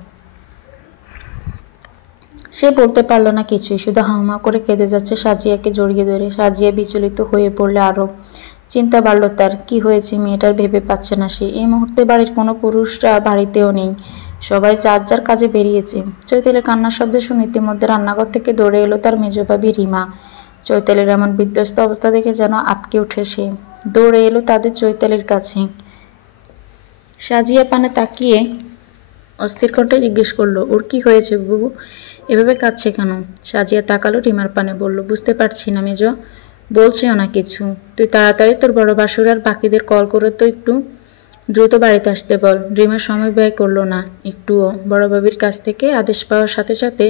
সে বলতে পারল না কিছুই, শুধু হাউমাউ করে কেঁদে যাচ্ছে সাজিয়াকে জড়িয়ে ধরে। সাজিয়া বিচলিত হয়ে পড়লে আরো। চিন্তা বাড়ল তার। কি হয়েছে মেয়েটার ভেবে পাচ্ছে না সে। এই মুহূর্তে বাড়ির কোনো পুরুষরা বাড়িতেও নেই। সবাই যার যার কাজে বেরিয়েছে। চৈতালির কান্নার শব্দ শুনে ইতিমধ্যে রান্নাঘর থেকে দৌড়ে এলো তার মেজ ভাবি রিমা। চৈতালির এমন বিধ্বস্ত অবস্থা দেখে যেন আঁতকে উঠে সে। দৌড়ে এলো তাদের চৈতালির কাছে। সাজিয়া পানে তাকিয়ে অস্থির কণ্ঠে জিজ্ঞেস করলো, ওর কি হয়েছে বুবু, এভাবে কাঁদছে কেন? সাজিয়া তাকালো রিমার পানে, বলল, বুঝতে পারছি না মেজ, বলছেও না কিছু। তুই তাড়াতাড়ি তোর বড় বাসুর আর বাকিদের কল করে তো একটু দ্রুত বাড়িতে আসতে বল। রিমা সময় ব্যয় করলো না একটুও। বড় বাবির কাছ থেকে আদেশ পাওয়ার সাথে সাথে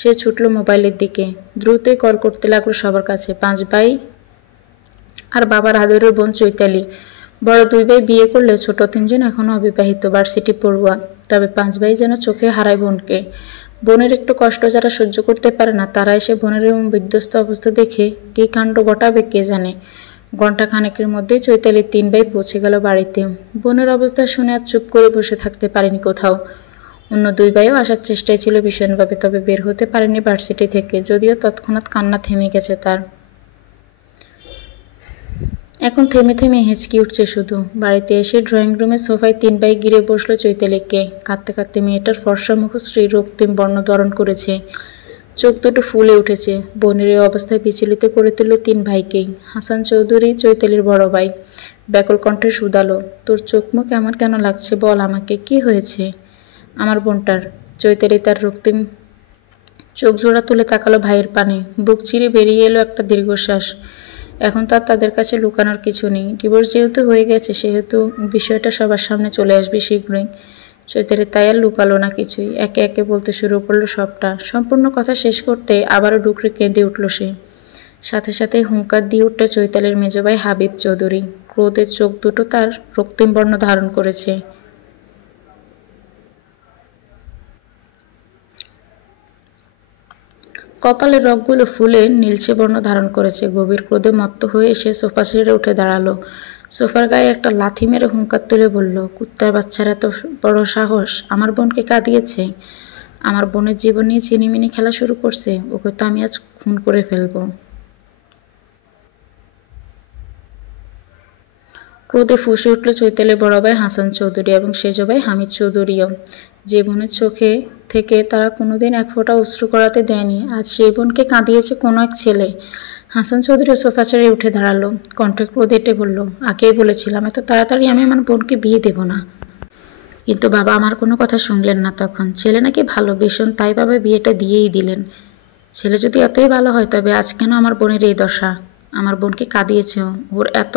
সে ছুটল মোবাইলের দিকে। দ্রুতই কল করতে লাগলো সবার কাছে। 5 ভাই আর বাবার আদরের বোন চৈতালি। বড় 2 ভাই বিয়ে করলে ছোট 3 জন এখনও অবিবাহিত ভার্সিটি পড়ুয়া। তবে 5 ভাই যেন চোখে হারায় বোনকে। বোনের একটু কষ্ট যারা সহ্য করতে পারে না তারা এসে বোনের এমন বিধ্বস্ত অবস্থা দেখে কী কাণ্ড ঘটাবে কে জানে। ঘণ্টা খানেকের মধ্যেই চৈতালির 3 ভাই পৌঁছে গেল বাড়িতে। বোনের অবস্থা শুনে আর চুপ করে বসে থাকতে পারেনি কোথাও। অন্য 2 ভাইও আসার চেষ্টায় ছিল ভীষণভাবে, তবে বের হতে পারেনি ভার্সিটি থেকে। যদিও তৎক্ষণাৎ কান্না থেমে গেছে তার। এখন থেমে থেমে হেঁচকি উঠছে শুধু। বাড়িতে এসে ড্রয়িং রুমের সোফায় 3 ভাই ঘিরে বসলো চৈতালিকে। কাঁদতে কাঁদতে মেয়েটার ফর্সা মুখশ্রী রক্তিম বর্ণ ধারণ করেছে। চোখ দুটো ফুলে উঠেছে। বোনের এই অবস্থায় বিচলিত করে তুলল 3 ভাইকেই। হাসান চৌধুরী চৈতালির বড় ভাই ব্যাকুল কণ্ঠে শুধালো, তোর চোখ মুখ এমন কেন লাগছে, বল আমাকে, কি হয়েছে আমার বোনটার? চৈতালি তার রক্তিম চোখ জোড়া তুলে তাকালো ভাইয়ের পানে। বুক চিরে বেরিয়ে এলো একটা দীর্ঘশ্বাস। এখন তার তাদের কাছে লুকানোর কিছু নেই। ডিভোর্স যেহেতু হয়ে গেছে সেহেতু বিষয়টা সবার সামনে চলে আসবে শীঘ্রই। চৈতালি তাই আর লুকালো না কিছুই। একে একে বলতে শুরু করলো সবটা। সম্পূর্ণ কথা শেষ করতে আবারও ডুকরে কেঁদে উঠল সে। সাথে সাথে হুঙ্কার দিয়ে উঠল চৈতালির মেজ ভাই হাবিব চৌধুরী। ক্রোধের চোখ দুটো তার রক্তিম বর্ণ ধারণ করেছে। কপালের রগগুলো ফুলে নীলচে বর্ণ ধারণ করেছে। গভীর ক্রোধে মত্ত হয়ে এসে সোফা ছেড়ে উঠে দাঁড়ালো। সোফার গায়ে একটা লাথি মেরে হুঙ্কার তুলে বলল, কুত্তার বাচ্চার এত বড় সাহস আমার বোনকে কাঁদিয়েছে, আমার বোনের জীবন নিয়ে চিনিমিনি খেলা শুরু করছে, ওকে তো আমি আজ খুন করে ফেলবো। ক্রোধে ফুঁসে উঠল চৈতালির বড় ভাই হাসান চৌধুরী এবং সেজ ভাই হামিদ চৌধুরীও। যে বোনের চোখে থেকে তারা কোনোদিন এক ফোঁটা অশ্রু করাতে দেয়নি, আজ সেই বোনকে কাঁদিয়েছে কোনো এক ছেলে। হাসান চৌধুরী সোফা ছেড়ে উঠে দাঁড়ালো, কণ্ঠে ক্রোধ এঁটে বলল, আগেই বলেছিলাম এত তাড়াতাড়ি আমি আমার বোনকে বিয়ে দেব না। কিন্তু বাবা আমার কোনো কথা শুনলেন না তখন। ছেলে নাকি ভালো ভীষণ, তাই বাবা বিয়েটা দিয়েই দিলেন। ছেলে যদি এতই ভালো হয় তবে আজ কেন আমার বোনের এই দশা? আমার বোনকে কাঁদিয়েছে ওর এত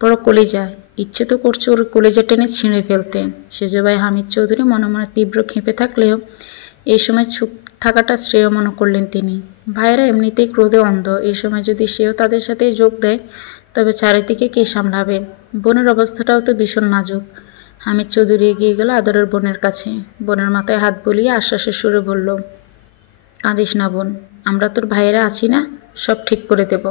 বড় কলিজা, ইচ্ছে তো করছে ওর কলিজা টেনে ছিঁড়ে ফেলতে। সেজ ভাই হামিদ চৌধুরী মনে মনে তীব্র ক্ষেপে থাকলেও এই সময় চুপ থাকাটা শ্রেয় মনে করলেন তিনি। ভাইয়েরা এমনিতেই ক্রোধে অন্ধ, এই সময় যদি সেও তাদের সাথে যোগ দেয় তবে চারিদিকে কে সামলাবে? বোনের অবস্থাটাও তো ভীষণ নাজুক। হামিদ চৌধুরী এগিয়ে গেল আদরের বোনের কাছে, বোনের মাথায় হাত বুলিয়ে আশ্বাসের সুরে বলল, কাঁদিস না বোন, আমরা তোর ভাইয়েরা আছি না, সব ঠিক করে দেব।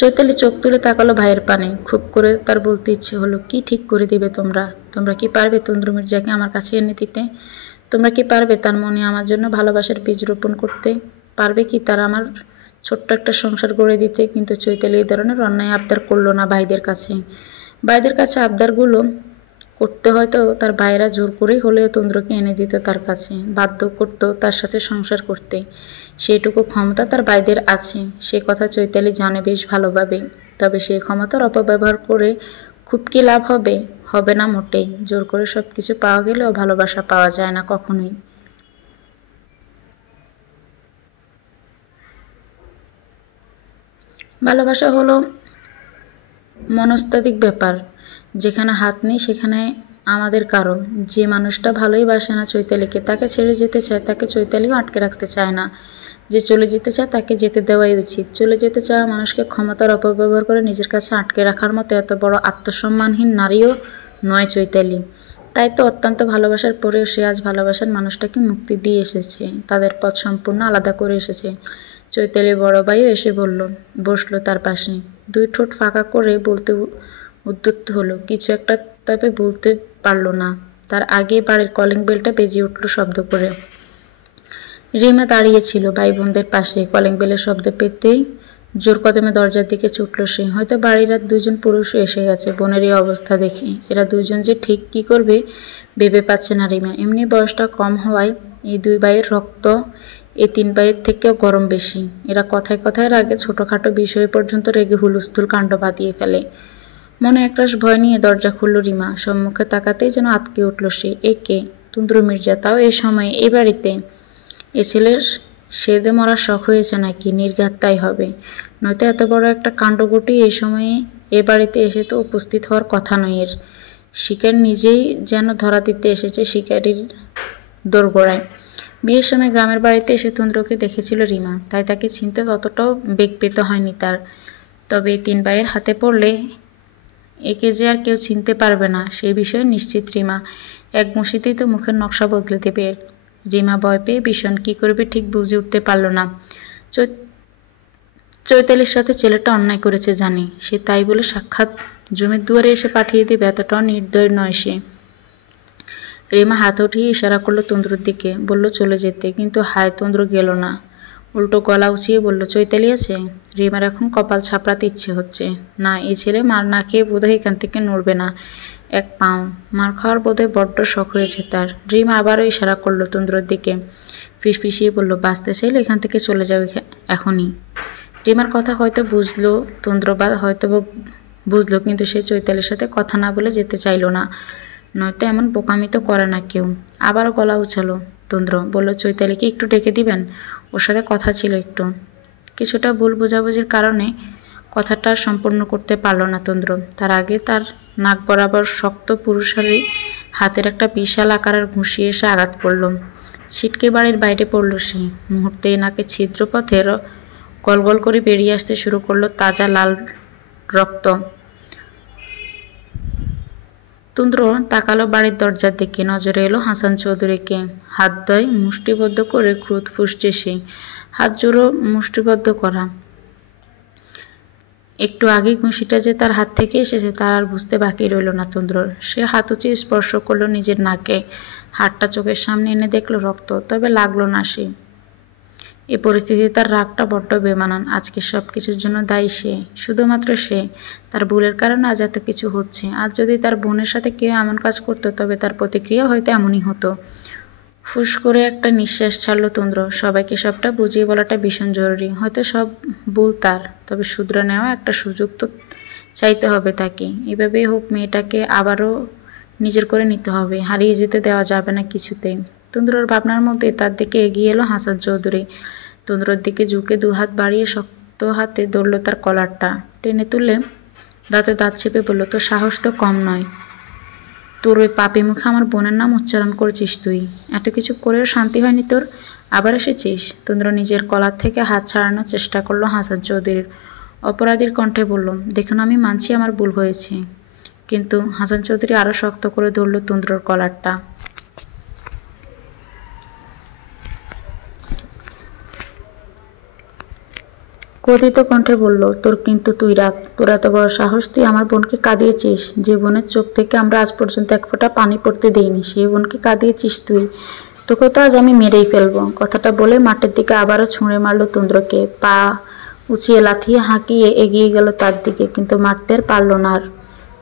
চৈতালি চোখ তুলে তাকালো ভাইয়ের পানে, খুব করে তার বলতে ইচ্ছে হলো, কি ঠিক করে দিবে তোমরা? তোমরা কি পারবে তন্দ্র মির্জাকে আমার কাছে এনে দিতে? তোমরা কি পারবে তার মনে আমার জন্য ভালোবাসার বীজ রোপণ করতে? পারবে কি তার আমার ছোট্ট একটা সংসার গড়ে দিতে? কিন্তু চৈতালি এই ধরনের অন্যায় আবদার করলো না ভাইদের কাছে। ভাইদের কাছে আবদারগুলো করতে হয়তো তার ভাইয়েরা জোর করেই হলেও তন্দ্রকে এনে দিত তার কাছে, বাধ্য করত তার সাথে সংসার করতে। সেইটুকু ক্ষমতা তার ভাইদের আছে, সে কথা চৈতালি জানে বেশ ভালোভাবে। তবে সেই ক্ষমতার অপব্যবহার করে খুব কি লাভ হবে? হবে না মোটেই। জোর করে সব কিছু পাওয়া গেলেও ভালোবাসা পাওয়া যায় না কখনোই। ভালোবাসা হলো মনস্তাত্ত্বিক ব্যাপার, যেখানে হাত নেই সেখানে আমাদের কারো। যে মানুষটা ভালোই বাসে না চৈতালিকে, তাকে ছেড়ে যেতে চায়, তাকে চৈতালিও আটকে রাখতে চায় না। যে চলে যেতে চায় তাকে যেতে দেওয়াই উচিত। চলে যেতে চাওয়া মানুষকে ক্ষমতার অপব্যবহার করে নিজের কাছে আটকে রাখার মতো এত বড় আত্মসম্মানহীন নারীও নয় চৈতালি। তাই তো অত্যন্ত ভালোবাসার পরেও সে আজ ভালোবাসার মানুষটাকে মুক্তি দিয়ে এসেছে, তাদের পথ সম্পূর্ণ আলাদা করে এসেছে। চৈতালির বড় ভাইও এসে বসলো তার পাশে, দুই ঠোঁট ফাঁকা করে বলতে উদ্যত হলো কিছু একটা, তবে বলতে পারল না। তার আগে বাড়ির কলিং বেলটা বেজে উঠল শব্দ করে। রিমা দাঁড়িয়েছিল ভাই বোনদের পাশে, কলিং বেলের শব্দ পেতেই জোর কদমে দরজার দিকে ছুটল সে। হয়তো বাড়ির আর দুজন পুরুষও এসে গেছে বোনের এই অবস্থা দেখে। এরা দুজন যে ঠিক কী করবে ভেবে পাচ্ছে না রিমা। এমনি বয়সটা কম হওয়ায় এই দুই ভাইয়ের রক্ত এই তিন ভাইয়ের থেকেও গরম বেশি। এরা কথায় কথায় রাগে ছোটোখাটো বিষয় পর্যন্ত রেগে হুলস্থুল কাণ্ড বাঁধিয়ে ফেলে। মনে একরাশ ভয় নিয়ে দরজা খুলল রিমা। সম্মুখে তাকাতেই যেন আটকে উঠল সে। এ কে? তন্দ্র মির্জা, তাও এই সময় এই বাড়িতে? এ ছেলের সেদে মরার শখ হয়েছে নাকি? নির্ঘাত তাই হবে, নয়তো এত বড় একটা কাণ্ড ঘটিয়ে এই সময়ে এ বাড়িতে এসে তো উপস্থিত হওয়ার কথা নয় এর। শিকার নিজেই যেন ধরা দিতে এসেছে শিকারির দোরগোড়ায়। বিয়ের সময় গ্রামের বাড়িতে এসে তন্দ্রকে দেখেছিল রিমা, তাই তাকে চিনতে ততটাও বেগ পেতে হয়নি তার। তবে এই তিন ভাইয়ের হাতে পড়লে একে যে আর কেউ চিনতে পারবে না সেই বিষয়ে নিশ্চিত রিমা। এক মুশিতেই তো মুখের নকশা বদলে দেবে। রিমা ভয় পেয়ে ভীষণ কী করবে ঠিক বুঝে উঠতে পারল না। চৈতালির সাথে ছেলেটা অন্যায় করেছে জানি, সে তাই বলে সাক্ষাৎ জমির দুয়ারে এসে পাঠিয়ে দেবে এতটাও নির্দয় নয় সে। রিমা হাত উঠিয়ে ইশারা করলো তন্দ্রর দিকে, বলল চলে যেতে, কিন্তু হায় তন্দ্র গেল না। উল্টো গলা উঁচিয়ে বলল, চৈতালি আছে? রিমার এখন কপাল ছাপড়াতে ইচ্ছে হচ্ছে। না, এই ছেলে মার না খেয়ে বোধহয় এখান থেকে নড়বে না এক পাও। মার খাওয়ার বোধহয় বড্ড শখ হয়েছে তার। রিমা আবারও ইশারা করলো তন্দ্রর দিকে, ফিসফিসিয়ে বলল, বাঁচতে চাইলে এখান থেকে চলে যাও এখনই। রিমার কথা হয়তো বুঝলো তন্দ্র, বা হয়তো বুঝলো, কিন্তু সে চৈতালির সাথে কথা না বলে যেতে চাইল না। নয়তো এমন বোকামি তো করে না কেউ। আবারও গলা উছালো তন্দ্র, বলল, চৈতালিকে একটু ডেকে দিবেন, ওর সাথে কথা ছিল একটু। কিছুটা ভুল বোঝাবুঝির কারণে কথাটা সম্পূর্ণ করতে পারল না তন্দ্র। তার আগে তার নাক বরাবর শক্ত পুরুষালী হাতের একটা বিশাল আকারের ঘুষি এসে আঘাত করল। ছিটকে বাড়ির বাইরে পড়ল সে। মুহূর্তেই নাকে ছিদ্রপথের গলগল করে বেরিয়ে আসতে শুরু করলো তাজা লাল রক্ত। তুন্দ্র তাকালো বাড়ির দরজার দিকে, নজরে এলো হাসান চৌধুরীকে। হাত দয় মুষ্টিবদ্ধ করে ক্রোধ ফুঁসছে সে, হাত জোড়ো মুষ্টিবদ্ধ করা। একটু আগেই ঘুষিটা যে তার হাত থেকে এসেছে তার আর বুঝতে বাকি রইল না তুন্দ্রর। সে হাত উঁচিয়ে স্পর্শ করলো নিজের নাকে, হাতটা চোখের সামনে এনে দেখলো রক্ত, তবে লাগলো না সে। এই পরিস্থিতিতে তার রাগটা বড্ড বেমানান। আজকে সব কিছুর জন্য দায়ী সে, শুধুমাত্র সে। তার ভুলের কারণে আজ এত কিছু হচ্ছে। আজ যদি তার বোনের সাথে কেউ এমন কাজ করতো তবে তার প্রতিক্রিয়া হয়তো এমনই হতো। ফুস করে একটা নিঃশ্বাস ছাড়লো তুন্দ্র। সবাইকে সবটা বুঝিয়ে বলাটা ভীষণ জরুরি। হয়তো সব ভুল তার, তবে শুধরে নেওয়া একটা সুযোগ তো চাইতে হবে তাকে। এভাবেই হোক মেয়েটাকে আবারও নিজের করে নিতে হবে, হারিয়ে যেতে দেওয়া যাবে না কিছুতেই। তুন্দ্রর ভাবনার মধ্যে তার দিকে এগিয়ে এলো হাসান চৌধুরী। তুন্দ্রর দিকে ঝুঁকে দুহাত বাড়িয়ে শক্ত হাতে ধরল তার কলারটা, টেনে তুলে দাঁতে দাঁত চেপে বলল, তোর সাহস তো কম নয়। তোর ওই পাপি মুখে আমার বোনের নাম উচ্চারণ করেছিস তুই। এত কিছু করেও শান্তি হয়নি তোর, আবার এসেছিস। তুন্দ্র নিজের কলার থেকে হাত ছাড়ানোর চেষ্টা করলো হাসান চৌধুরীর। অপরাধীর কণ্ঠে বলল, দেখুন আমি মানছি আমার ভুল হয়েছে। কিন্তু হাসান চৌধুরী আরও শক্ত করে ধরল তুন্দ্রর কলারটা। ক্রোধিত কণ্ঠে বলল, তোর কিন্তু তুই রাখ। তোর এত বড় সাহস, তুই আমার বোনকে কাঁদিয়েছিস। যে বোনের চোখ থেকে আমরা আজ পর্যন্ত এক ফোঁটা পানি পড়তে দেইনি, সেই বোনকে কাঁদিয়েছিস তুই। তোকে তো আজ আমি মেরেই ফেলবো। কথাটা বলে মাঠের দিকে আবারও ছুঁড়ে মারল তুন্দ্রকে। পা উঁচিয়ে লাথিয়ে হাঁকিয়ে এগিয়ে গেল তার দিকে, কিন্তু মারতে আর পারল না। আর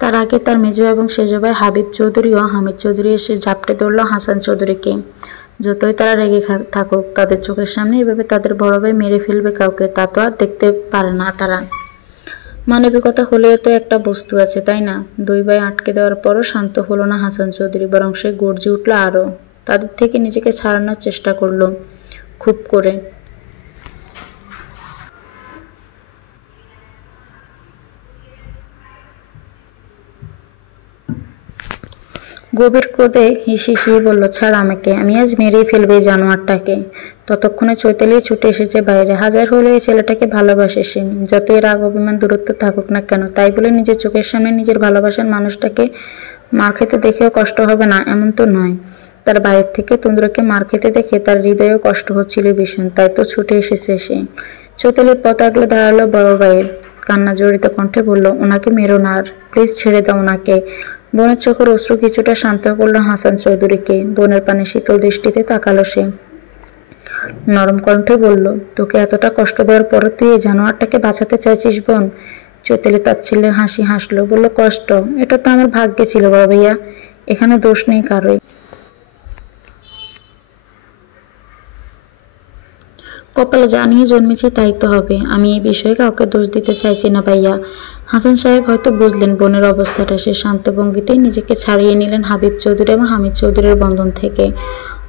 তার আগে তার মেজো এবং সেজো ভাই হাবিব চৌধুরী ও হামিদ চৌধুরী এসে ঝাপটে ধরল হাসান চৌধুরীকে। যতই তারা রেগে থাকুক, তাদের চোখের সামনে এভাবে তাদের বড় ভাই মেরে ফেলবে কাউকে, তা তো আর দেখতে পারে না তারা। মানবিকতা হলেও তো একটা বস্তু আছে, তাই না? দুই ভাই আটকে দেওয়ার পরও শান্ত হলো না হাসান চৌধুরী, বরং সে গর্জে উঠল আরও। তাদের থেকে নিজেকে ছাড়ানোর চেষ্টা করলো খুব করে। গভীর ক্রোধে হিসিয়ে বলল, ছাড় আমাকে, আমি আজ মেরেই ফেলবে এই জানোয়ারটাকে। ততক্ষণে চৈতালি ছুটে এসেছে বাইরে। হাজার হলে এই ছেলেটাকে ভালোবাসে সে, যতই রাগ অভিমান দূরত্ব থাকুক না কেন। তাই বলে নিজের চোখের সামনে নিজের ভালোবাসার মানুষটাকে মার খেতে দেখেও কষ্ট হবে না এমন তো নয়। তার বাইরের থেকে তুন্দ্রকে মার খেতে দেখে তার হৃদয়েও কষ্ট হচ্ছিল ভীষণ, তাই তো ছুটে এসেছে সে। চৈতালির পথ আগলে দাঁড়ালো বড় ভাইয়ের, কান্না জড়িত কণ্ঠে বলল, ওনাকে মেরো না আর, প্লিজ ছেড়ে দাও ওনাকে। বোনের চোখের অশ্রু কিছুটা শান্ত করলো হাসান চৌধুরীকে। বোনের পানে শীতল দৃষ্টিতে তাকালো সে, নরম কণ্ঠে বলল, তোকে এতটা কষ্ট দেওয়ার পরও তুই এই জানোয়ারটাকে বাঁচাতে চাইছিস বোন? চৈতালি তাচ্ছিল্যের হাসি হাসলো, বলল, কষ্ট? এটা তো আমার ভাগ্যে ছিল বড় ভাইয়া, এখানে দোষ নেই কারোই। কপালে যা নিয়ে জন্মেছি তাই তো হবে। আমি এই বিষয়ে কাউকে দোষ দিতে চাইছি না ভাইয়া। হাসান সাহেব হয়তো বুঝলেন বোনের অবস্থাটা। সে শান্ত ভঙ্গিতেই নিজেকে ছাড়িয়ে নিলেন হাবিব চৌধুরী এবং হামিদ চৌধুরীর বন্ধন থেকে।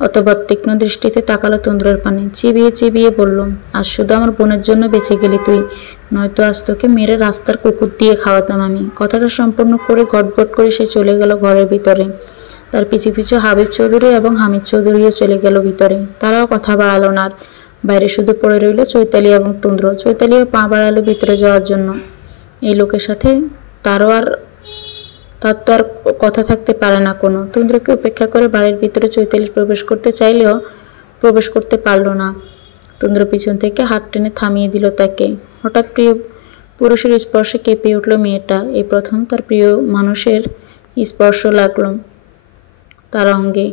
অতঃপর তীক্ষ্ণ দৃষ্টিতে তাকালো তুন্দ্রের পানে, চিবিয়ে চিবিয়ে বলল, আজ শুধু আমার বোনের জন্য বেঁচে গেলি তুই, নয়তো আজ তোকে মেরে রাস্তার কুকুর দিয়ে খাওয়াতাম আমি। কথাটা সম্পূর্ণ করে গটগট করে সে চলে গেল ঘরের ভিতরে। তার পিছু পিছু হাবিব চৌধুরী এবং হামিদ চৌধুরীও চলে গেল ভিতরে। তারাও কথা বাড়ালো না। আর বাইরে শুধু পড়ে রইল চৈতালি এবং তুন্দ্র। চৈতালিও পা বাড়ালো ভিতরে যাওয়ার জন্য। এই লোকের সাথে তার তো আর কথা থাকতে পারে না কোনো। তুন্দ্রকে উপেক্ষা করে বাড়ির ভিতরে চৈতালি প্রবেশ করতে চাইলেও প্রবেশ করতে পারল না। তুন্দ্র পিছন থেকে হাত টেনে থামিয়ে দিল তাকে। হঠাৎ প্রিয় পুরুষের স্পর্শে কেঁপে উঠল মেয়েটা। এই প্রথম তার প্রিয় মানুষের স্পর্শ লাগলো তার অঙ্গে,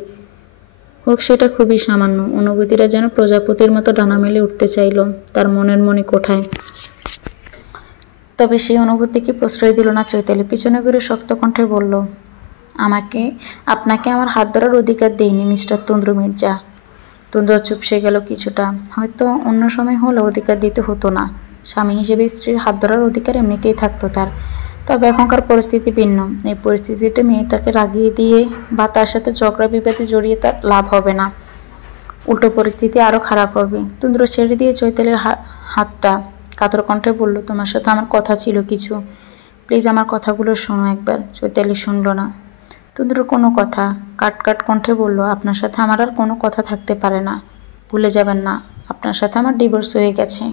হোক সেটা খুবই সামান্য। অনুভূতিরা যেন প্রজাপতির মতো ডানা মেলে উঠতে চাইল তার মনের মণিকোঠায়। তবে সেই অনুভূতিকে প্রশ্রয় দিল না চৈতালি। পিছনে ঘুরে শক্ত কণ্ঠে বলল, আপনাকে আমার হাত ধরার অধিকার দেইনি মিস্টার তুন্দ্র মির্জা। তুন্দ্র চুপসে গেল কিছুটা। হয়তো অন্য সময় হলে অধিকার দিতে হতো না। স্বামী হিসেবে স্ত্রীর হাত ধরার অধিকার এমনিতেই থাকতো তার। তবে এখনকার পরিস্থিতি ভিন্ন। এই পরিস্থিতিটা মেয়েটাকে রাগিয়ে দিয়ে বা তার সাথে ঝগড়া বিবাদে জড়িয়ে তার লাভ হবে না, উল্টো পরিস্থিতি আরও খারাপ হবে। তুন্দ্র ছেড়ে দিয়ে চৈতালির হাতটা কাতর কণ্ঠে বলল, তোমার সাথে আমার কথা ছিল কিছু, প্লিজ আমার কথাগুলো শোনো একবার। চৈতালি শুনল না তুন্দ্রর কোনো কথা। কাট কণ্ঠে বলল, আপনার সাথে আমার আর কোনো কথা থাকতে পারে না, ভুলে যাবেন না আপনার সাথে আমার ডিভোর্স হয়ে গেছে।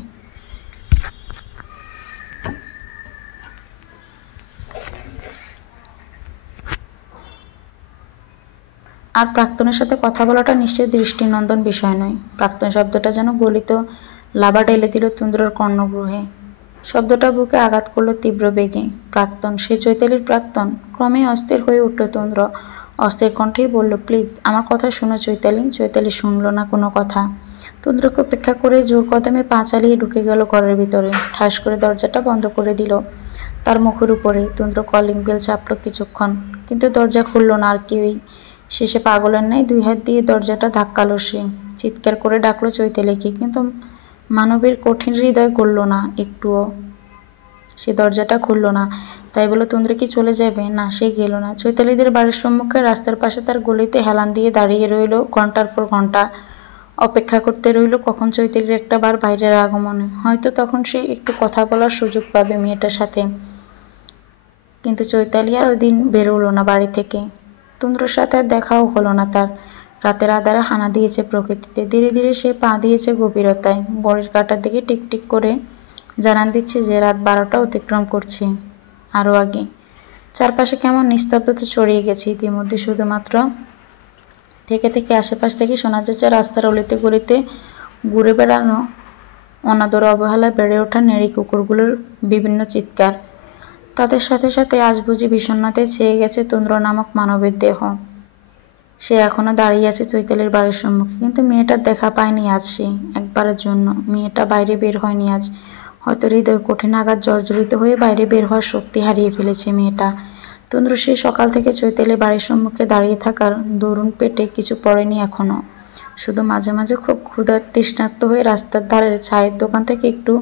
আর প্রাক্তনের সাথে কথা বলাটা নিশ্চয়ই দৃষ্টিনন্দন বিষয় নয়। প্রাক্তন শব্দটা যেন গলিত লাভা ঢেলে দিল তুন্দ্রর কর্ণগৃহে। শব্দটা বুকে আঘাত করলো তীব্র বেগে। প্রাক্তন, সে চৈতালির প্রাক্তন। ক্রমেই অস্থির হয়ে উঠল তুন্দ্র। অস্থির কণ্ঠেই বলল, প্লিজ আমার কথা শোনো চৈতালি। চৈতালি শুনল না কোনো কথা। তুন্দ্রকে উপেক্ষা করে জোর কদমে পা চালিয়ে ঢুকে গেল ঘরের ভিতরে। ঠাস করে দরজাটা বন্ধ করে দিল তার মুখের উপরে। তুন্দ্র কলিং বেল চাপল কিছুক্ষণ, কিন্তু দরজা খুলল না আর কেউই। শেষে পাগলের ন্যায় 2 হাত দিয়ে দরজাটা ধাক্কালো সে। চিৎকার করে ডাকলো চৈতালিকে, কিন্তু মানবীর কঠিন হৃদয় গলল না একটুও। সে দরজাটা খুলল না। তাই বলে তুন্দ্র কি চলে যাবে? না, সে গেল না। চৈতালিদের বাড়ির সম্মুখে রাস্তার পাশে তার গলিতে হেলান দিয়ে দাঁড়িয়ে রইল ঘন্টার পর ঘন্টা। অপেক্ষা করতে রইল কখন চৈতালির একটা বার বাইরের আগমনে। হয়তো তখন সে একটু কথা বলার সুযোগ পাবে মেয়েটার সাথে। কিন্তু চৈতালি আর ওই দিন বেরোলো না বাড়ি থেকে। তুন্দ্রর সাথে আর দেখাও হলো না তার। রাতের আধারে হানা দিয়েছে প্রকৃতিতে। ধীরে ধীরে সে পা দিয়েছে গভীরতায়। ঘড়ির কাঁটার দিকে টিকটিক করে জানান দিচ্ছে যে রাত 12টা অতিক্রম করছে। আরও আগে চারপাশে কেমন নিস্তব্ধতা ছড়িয়ে গেছে ইতিমধ্যে। শুধুমাত্র থেকে থেকে আশেপাশ থেকে শোনা যাচ্ছে রাস্তার অলিতে গলিতে ঘুরে বেড়ানো অনাদর অবহেলায় বেড়ে ওঠা নেড়ি কুকুরগুলোর বিভিন্ন চিৎকার। তাদের সাথে সাথে আজ বুঝি বিষণ্ণতায় ছেয়ে গেছে তুন্দ্র নামক মানবের দেহ। সে এখনো দাঁড়িয়ে আছে চৈতালির বাড়ির সম্মুখে, কিন্তু মেয়েটার দেখা পায়নি আজ সে একবারের জন্য। মেয়েটা বাইরে বের হয়নি আজ। হয়তো হৃদয় কঠিন আঘাত জর্জরিত হয়ে বাইরে বের হওয়ার শক্তি হারিয়ে ফেলেছে মেয়েটা। তুন্দ্র সেই সকাল থেকে চৈতালির বাড়ির সম্মুখে দাঁড়িয়ে থাকার দরুন পেটে কিছু পড়েনি এখনো। শুধু মাঝে মাঝে খুব ক্ষুধার তৃষ্ণার্ত হয়ে রাস্তার ধারের চায়ের দোকান থেকে একটু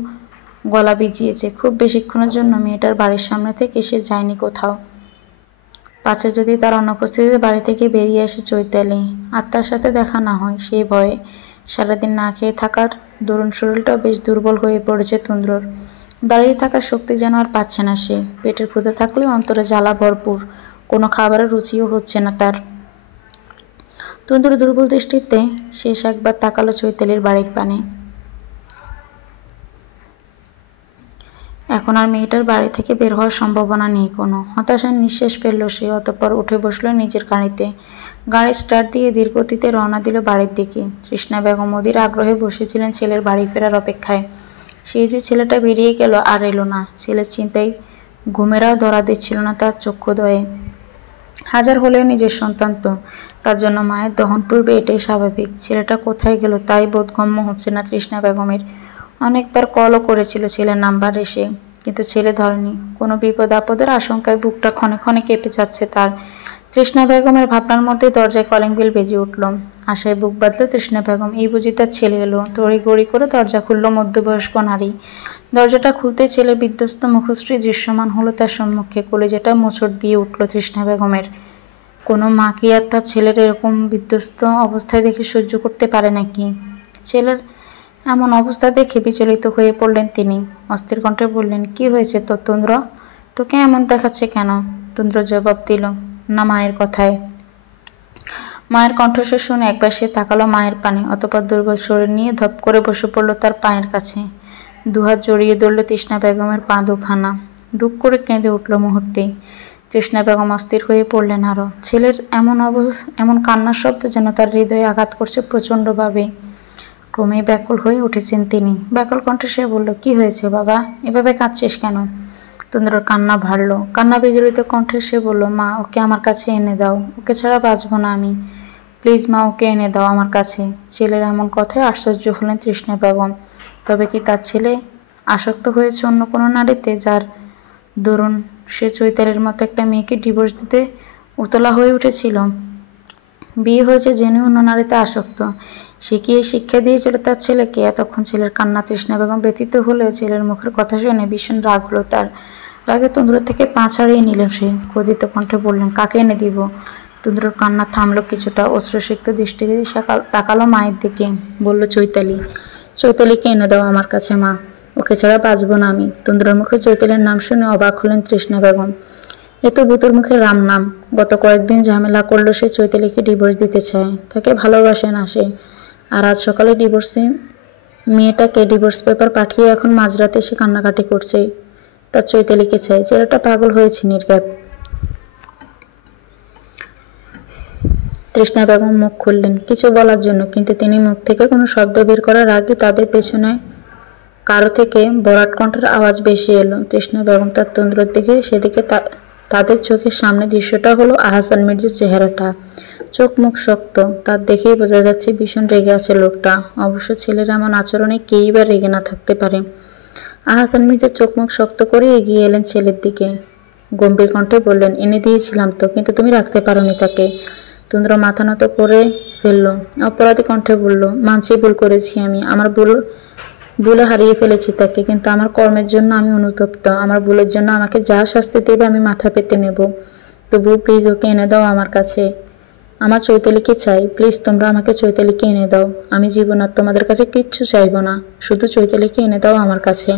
গলা ভিজিয়েছে। খুব বেশিক্ষণের জন্য মেয়েটার বাড়ির সামনে থেকে সে যায়নি কোথাও। পাছে যদি তার অনুপস্থিতিতে বাড়ি থেকে বেরিয়ে আসে চৈতালি, আত্মার সাথে দেখা না হয় সেই ভয়ে। সারাদিন না খেয়ে থাকার দরুন শরীরটাও বেশ দুর্বল হয়ে পড়েছে তুন্দ্রর। দাঁড়িয়ে থাকার শক্তি যেন আর পাচ্ছে না সে। পেটের ক্ষুধা থাকলে অন্তরে জ্বালা ভরপুর। কোনো খাবারের রুচিও হচ্ছে না তার। তুন্দ্র দুর্বল দৃষ্টিতে শেষ একবার তাকালো চৈতালির বাড়ির পানে। এখন আর মেয়েটার বাড়ি থেকে বের হওয়ার সম্ভাবনা নেই কোনো। হতাশার নিঃশ্বাস ফেলল সে। অতঃপর উঠে বসল নিজের গাড়িতে। গাড়ি স্টার্ট দিয়ে ধীরগতিতে রওনা দিল বাড়ির দিকে। তৃষ্ণা বেগম অধীর আগ্রহে বসেছিলেন ছেলের বাড়ি ফেরার অপেক্ষায়। সেই যে ছেলেটা বেরিয়ে গেল আর এলো না। ছেলের চিন্তায় ঘুমেরাও ধরা দিচ্ছিল না তার চক্ষুদ্বয়ে। হাজার হলেও নিজের সন্তান তো, তার জন্য মায়ের দহন পূর্বে এটাই স্বাভাবিক। ছেলেটা কোথায় গেল তাই বোধগম্য হচ্ছে না তৃষ্ণা বেগমের। অনেকবার কলও করেছিল ছেলের নাম্বার এসে, কিন্তু ছেলে ধরেনি। কোনো বিপদ আপদের আশঙ্কায় বুকটা ক্ষণে ক্ষণে কেঁপে যাচ্ছে তার। তৃষ্ণা বেগমের ভাবনার মধ্যে দরজায় কলিং বেল বেজে উঠল। আশায় বুক বাঁধল তৃষ্ণা বেগম। এই বুঝি তার ছেলে এলো। তড়িঘড়ি করে দরজা খুলল মধ্যবয়স্ক নারী। দরজাটা খুলতে ছেলের বিধ্বস্ত মুখশ্রী দৃশ্যমান হলো তার সম্মুখে। কলিজাটা মোচড় দিয়ে উঠল তৃষ্ণা বেগমের। কোনো মা কি আর তার ছেলের এরকম বিধ্বস্ত অবস্থায় দেখে সহ্য করতে পারে নাকি? ছেলের এমন অবস্থা দেখে বিচলিত হয়ে পড়লেন তিনি। অস্থির কণ্ঠে বললেন, কি হয়েছে তোর তুন্দ্র? তোকে এমন দেখাচ্ছে কেন? তুন্দ্র জবাব দিল না মায়ের কথায়। মায়ের কণ্ঠস্বর শুনে একবার সে তাকালো মায়ের পানে। অতঃপর দুর্বল শরীর নিয়ে ধপ করে বসে পড়ল তার পায়ের কাছে। দুহাত জড়িয়ে ধরল তৃষ্ণা বেগমের পা দুখানা। ডুক করে কেঁদে উঠল মুহূর্তেই। তৃষ্ণা বেগম অস্থির হয়ে পড়লেন আরও। ছেলের এমন কান্নার শব্দ যেন তার হৃদয়ে আঘাত করছে প্রচণ্ডভাবে। ক্রমেই ব্যাকুল হয়ে উঠেছেন তিনি। ব্যাকুল কণ্ঠে সে বলল, কি হয়েছে বাবা? এভাবে কাঁদছিস কেন? তুন্দ্রর কান্না ভাড়ল। কান্না বিজড়িত কণ্ঠে সে বলল, মা ওকে আমার কাছে এনে দাও। ওকে ছাড়া বাঁচব না আমি। প্লিজ মা, ওকে এনে দাও আমার কাছে। ছেলের এমন কথায় আশ্চর্য হলেন তৃষ্ণা বেগম। তবে কি তার ছেলে আসক্ত হয়েছে অন্য কোনো নারীতে, যার দরুন সে চৈতালির মতো একটা মেয়েকে ডিভোর্স দিতে উতলা হয়ে উঠেছিল? বিয়ে হয়েছে জেনে অন্য নারীতে আসক্ত। সে কি এই শিক্ষা দিয়েছিল তার ছেলেকে? এতক্ষণ ছেলের কান্না তৃষ্ণা বেগম ব্যতীত হলেও ছেলের মুখের কথা শুনে ভীষণ রাগ হলো তার। রাগে তুন্দ্র থেকে পা ছাড়িয়ে নিল সে। ক্রোধিত কণ্ঠে বললেন, কাকে এনে দিব? তুন্দ্রর কান্না থামলো কিছুটা। অশ্রুসিক্ত দৃষ্টিতে তাকালো মায়ের দিকে। বলল, চৈতালি। চৈতালিকে এনে দাও আমার কাছে মা। ওকে ছাড়া বাঁচব না আমি। তুন্দ্রর মুখে চৈতালির নাম শুনে অবাক হলেন তৃষ্ণা বেগম। এ তো ভূতর মুখে রাম নাম। গত কয়েকদিন ঝামেলা করলো সে চৈতালিকে ডিভোর্স দিতে চায়। তাকে ভালোবাসে না সে। আর আজ সকালে মেয়েটাকে ডিভোর্স পেপার পাঠিয়ে এখন মাঝরাতে সে কান্নাকাটি করছে। তার চৈতালিকে চাই। ছেলেটা পাগল হয়েছে নির্ঘাত। তৃষ্ণা বেগম মুখ খুললেন কিছু বলার জন্য, কিন্তু তিনি মুখ থেকে কোনো শব্দ বের করার আগে তাদের পেছনে কারো থেকে বরাট কণ্ঠের আওয়াজ বেশি এলো। তৃষ্ণা বেগম তার তন্দ্রর দিকে সেদিকে তাদের চোখের সামনে দৃশ্যটা হলো আহসান মির্জার চেহারাটা। চোখ মুখ শক্ত, তার দেখেই বোঝা যাচ্ছে ভীষণ রেগে আছে লোকটা। অবশ্য ছেলের এমন আচরণে কেই বা রেগে না থাকতে পারে। আহসান মির্জা চোখ মুখ শক্ত করে এগিয়ে এলেন ছেলের দিকে, গম্ভীর কণ্ঠে বললেন, এনে দিয়েছিলাম তো, কিন্তু তুমি রাখতে পারোনি তাকে। তন্দ্র মাথা নত করে ফেলল, অপরাধী কণ্ঠে বলল, মানছি ভুল করেছি আমি, আমার ভুলে হারিয়ে ফেলেছি তাকে, কিন্তু আমার কর্মের জন্য আমি অনুতপ্ত। আমার ভুলের জন্য আমাকে যা শাস্তি দেবে আমি মাথা পেতে নেব। তবু প্লিজ ওকে এনে দাও আমার কাছে। আমার চৈতালিকে চাই, প্লিজ তোমরা আমাকে চৈতালিকে এনে দাও। আমি জীবন আর তোমাদের কাছে কিচ্ছু চাইব না, শুধু চৈতালিকে এনে দাও আমার কাছে।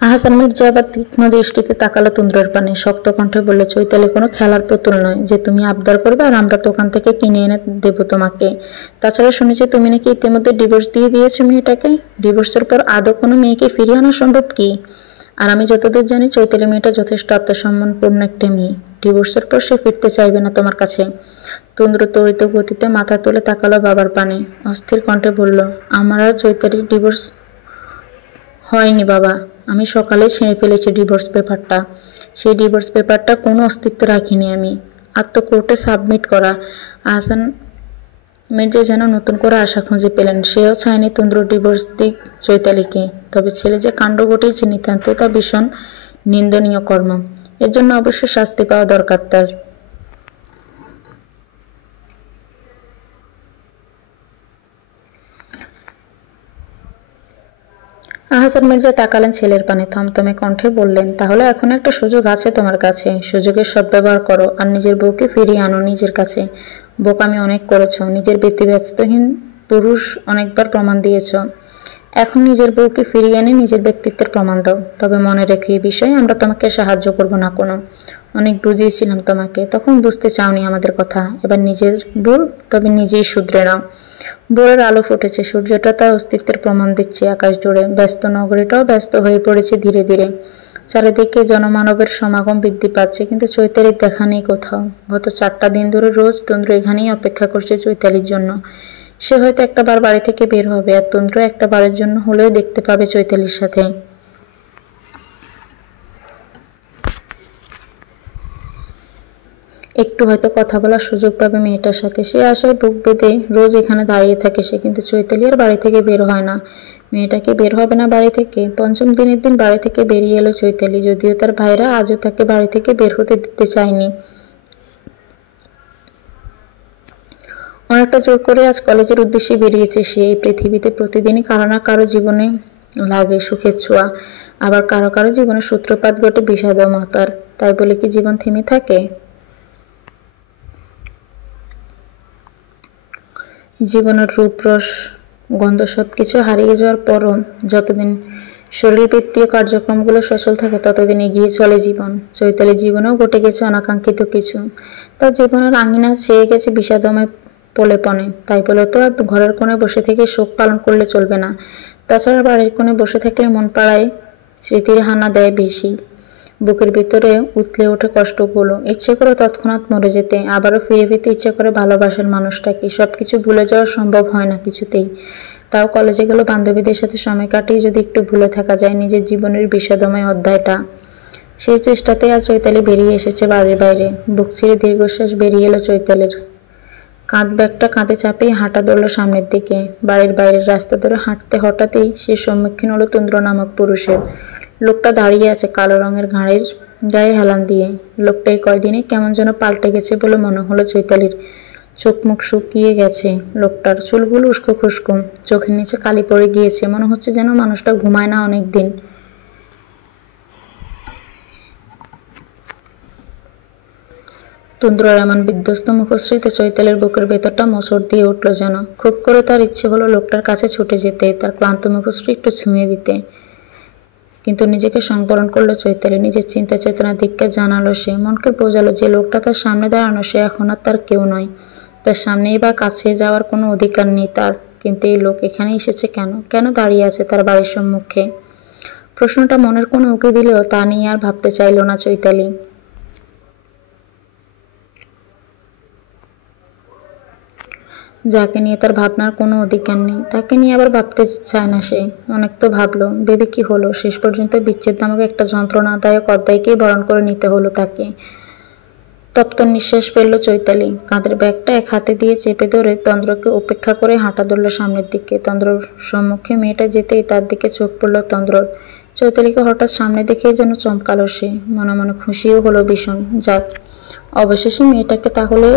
আহসান মির্জা আবার তীক্ষ্ণ দৃষ্টিতে তাকালো তন্দ্রের পানে, শক্ত কণ্ঠে বলল, চৈতালি কোনো খেলার পুতুল নয় যে তুমি আবদার করবে আর আমরা দোকান থেকে কিনে এনে দেবো তোমাকে। তাছাড়া শুনেছি তুমি নাকি ইতিমধ্যে ডিভোর্স দিয়ে দিয়েছো মেয়েটাকে। ডিভোর্সের পর আদৌ কোনো মেয়েকে ফিরিয়ে আনা সম্ভব কি? আর আমি যতদূর জানি চৈতালি মেয়েটা যথেষ্ট আত্মসম্মানপূর্ণ একটা মেয়ে। ডিভোর্সের পর সে ফিরতে চাইবে না তোমার কাছে। তন্দ্র তড়িত গতিতে মাথা তুলে তাকালো বাবার পানে, অস্থির কণ্ঠে বলল, আমার আর চৈতালির ডিভোর্স হয়নি বাবা। আমি সকালে ছেড়ে ফেলেছি ডিভোর্স পেপারটা। সেই ডিভোর্স পেপারটা কোনো অস্তিত্ব রাখিনি আমি। আর তো কোর্টে সাবমিট করা। আহসান মির্জা যেন নতুন করে আশা খুঁজে পেলেন। সেও চায়নি তন্দ্র ডিভোর্স দিক চৈতালিকে। তবে ছেলে যে কাণ্ড ঘটিয়েছে নিতান্তই তা ভীষণ নিন্দনীয় কর্ম। এর জন্য অবশ্যই শাস্তি পাওয়া দরকার তার। আহসান মির্জা তাকালেন ছেলের পানে, থমথমে কণ্ঠে বললেন, তাহলে এখন একটা সুযোগ আছে তোমার কাছে। সুযোগের সদ্ব্যবহার করো আর নিজের বউকে ফিরিয়ে আনো নিজের কাছে। বোকামি অনেক করেছো, নিজের ব্যক্তিব্যস্তহীন পুরুষ অনেকবার প্রমাণ দিয়েছ। এখন নিজের বউকে ফিরিয়ে এনে নিজের ব্যক্তিত্বের প্রমাণ দাও। তবে মনে রেখো, এই বিষয়ে আমরা তোমাকে সাহায্য করব না কোনো। অনেক বুঝিয়েছিলাম তোমাকে, তখন বুঝতে চাওনি আমাদের কথা। এবার নিজের ভুল তবে নিজেই শুধরে নাও। ভোরের আলো ফুটেছে, সূর্যটা তার অস্তিত্বের প্রমাণ দিচ্ছে আকাশ জুড়ে। ব্যস্ত নগরীটাও ব্যস্ত হয়ে পড়েছে ধীরে ধীরে। চারিদিকে জনমানবের সমাগম বৃদ্ধি পাচ্ছে, কিন্তু চৈতালির দেখা নেই কোথাও। গত 4টা দিন ধরে রোজ তন্দ্র এখানেই অপেক্ষা করছে চৈতালির জন্য। সে হয়তো একটা বার বাড়ি থেকে বের হবে, আর তন্দ্র একটা বারের জন্য হলেও দেখতে পাবে চৈতালির সাথে। একটু হয়তো কথা বলার সুযোগ পাবে মেয়েটার সাথে। সে আশায় বুক বেঁধে রোজ এখানে দাঁড়িয়ে থাকে সে, কিন্তু চৈতালি আর বাড়ি থেকে বের হয় না। মেয়েটাকে বের হবে না বাড়ি থেকে। পঞ্চম দিনের দিন বাড়ি থেকে বেরিয়ে এলো চৈতালি, যদিও তার ভাইরা আজও তাকে বাড়ি থেকে বের হতে দিতে চায়নি। অনেকটা জোর করে আজ কলেজের উদ্দেশ্যে বেরিয়েছে সে। এই পৃথিবীতে প্রতিদিনই কারো না কারো জীবনে লাগে সুখের ছোঁয়া, আবার কারো কারো জীবনে সূত্রপাত ঘটে বিষাদমতার। তাই বলে কি জীবন থেমে থাকে? জীবনের রূপরস গন্ধ সব কিছু হারিয়ে যাওয়ার পরও যতদিন শরীরবৃত্তীয় কার্যক্রমগুলো সচল থাকে ততদিন এগিয়ে চলে জীবন। চৈতালির জীবনেও ঘটে গেছে অনাকাঙ্ক্ষিত কিছু। তার জীবনের আঙিনা ছেয়ে গেছে বিষাদময় পোলেপনে। তাই বলে তো আর ঘরের কোণে বসে থেকে শোক পালন করলে চলবে না। তাছাড়া বাড়ির কোণে বসে থাকলে মন পাড়ায় স্মৃতির হানা দেয় বেশি। বুকের ভিতরে উতলে ওঠে কষ্টগুলো। ইচ্ছে করে তৎক্ষণাৎ মরে যেতে, আবারও ফিরে পেতে ইচ্ছে করে ভালোবাসার মানুষটাকে। সব কিছু ভুলে যাওয়া সম্ভব হয় না কিছুতেই। তাও কলেজে গেল বান্ধবীদের সাথে সময় কাটিয়ে যদি একটু ভুলে থাকা যায় নিজের জীবনের বিষাদময় অধ্যায়টা। সেই চেষ্টাতে আজ চৈতালি বেরিয়ে এসেছে বাড়ির বাইরে। বুক ছিঁড়ে দীর্ঘশ্বাস বেরিয়ে এলো চৈতালির। কাঁধ ব্যাগটা কাঁধে চাপিয়ে হাঁটা ধরল সামনের দিকে। বাড়ির বাইরের রাস্তা ধরে হাঁটতে হঠাৎই সে সম্মুখীন হলো তন্দ্র নামক পুরুষের। লোকটা দাঁড়িয়ে আছে কালো রঙের গায়ে হেলান দিয়ে। লোকটা এই কয়দিনে কেমন যেন পাল্টে গেছে বলে মনে হলো চৈতালির। চোখ মুখ শুকিয়ে গেছে লোকটার, চুলগুলো উস্কো খুস্কো, চোখের নিচে কালি পড়ে গিয়েছে। মনে হচ্ছে যেন মানুষটা ঘুমায় না অনেক দিন। তন্দ্রার এমন বিধ্বস্ত মুখশ্রীতে চৈতালির বুকের ভেতরটা মোচড় দিয়ে উঠল যেন। খুব করে তার ইচ্ছে হলো লোকটার কাছে ছুটে যেতে, তার ক্লান্ত মুখশ্রী একটু ছুঁয়ে দিতে। কিন্তু নিজেকে সংবরণ করলো চৈতালি। নিজের চিন্তা চেতনা ধিক্কার জানালো সে। মনকে বোঝালো যে লোকটা তার সামনে দাঁড়ানো সে এখন আর তার কেউ নয়। তার সামনেই বা কাছে যাওয়ার কোনো অধিকার নেই তার। কিন্তু এই লোক এখানে এসেছে কেন? কেন দাঁড়িয়ে আছে তার বাড়ির সম্মুখে? প্রশ্নটা মনের কোনো উকি দিলেও তা নিয়ে আর ভাবতে চাইল না চৈতালি। যাকে নিয়ে তার ভাবনার কোনো অধিকার নেই তাকে নিয়ে আবার ভাবতে চায় না সে। অনেক তো ভাবলো, ভেবে কি হলো? শেষ পর্যন্ত বিচ্ছেদ নামক একটা যন্ত্রণাদায়ক অধ্যায়কেই বরণ করে নিতে হলো তাকে। তপ্ত নিঃশ্বাস ফেলল চৈতালি। কাঁধের ব্যাগটা এক হাতে দিয়ে চেপে ধরে তন্দ্রকে উপেক্ষা করে হাঁটা ধরল সামনের দিকে। তন্দ্রর সম্মুখে মেয়েটা যেতেই তার দিকে চোখ পড়ল তন্দ্রর। চৈতালিকে হঠাৎ সামনে দেখেই যেন চমকালো সে। মনে মনে খুশিও হলো ভীষণ। যাক, অবশেষে মেয়েটাকে তাহলে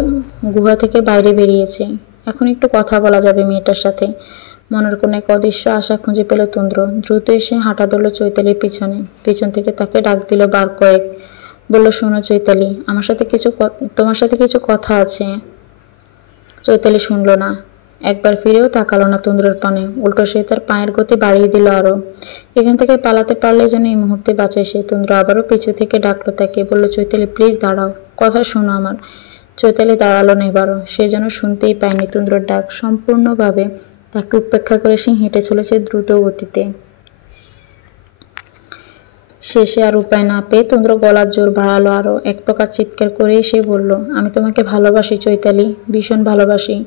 গুহা থেকে বাইরে বেরিয়েছে। এখন একটু কথা বলা যাবে মেয়েটার সাথে। মনের কোনো এক অদৃশ্য আশা খুঁজে পেল তন্দ্র। দ্রুত এসে হাঁটা ধরল চৈতালির পিছনে। পিছন থেকে তাকে ডাক দিল বার কয়েক। বলল, শোনো চৈতালি, তোমার সাথে কিছু কথা আছে। চৈতালি শুনল না, একবার ফিরেও তাকালো না তন্দ্রের পানে। উল্টো সে তার পায়ের গতি বাড়িয়ে দিল আরো। এখান থেকে পালাতে পারলে যেন এই মুহূর্তে বাঁচে সে। তন্দ্র আবারও পিছু থেকে ডাকলো তাকে। বলল, চৈতালি প্লিজ দাঁড়াও, কথা শোনো আমার। চৈতালি দাঁড়ালো না এবারও। সে যেন শুনতেই পায়নি তন্দ্রর ডাক। সম্পূর্ণভাবে তাকে উপেক্ষা করে সে হেঁটে চলেছে দ্রুত গতিতে। শেষে আর উপায় না পেয়ে তন্দ্র গলার জোর বাড়ালো আরো। এক প্রকার চিৎকার করেই সে বলল, আমি তোমাকে ভালোবাসি চৈতালি, ভীষণ ভালোবাসি।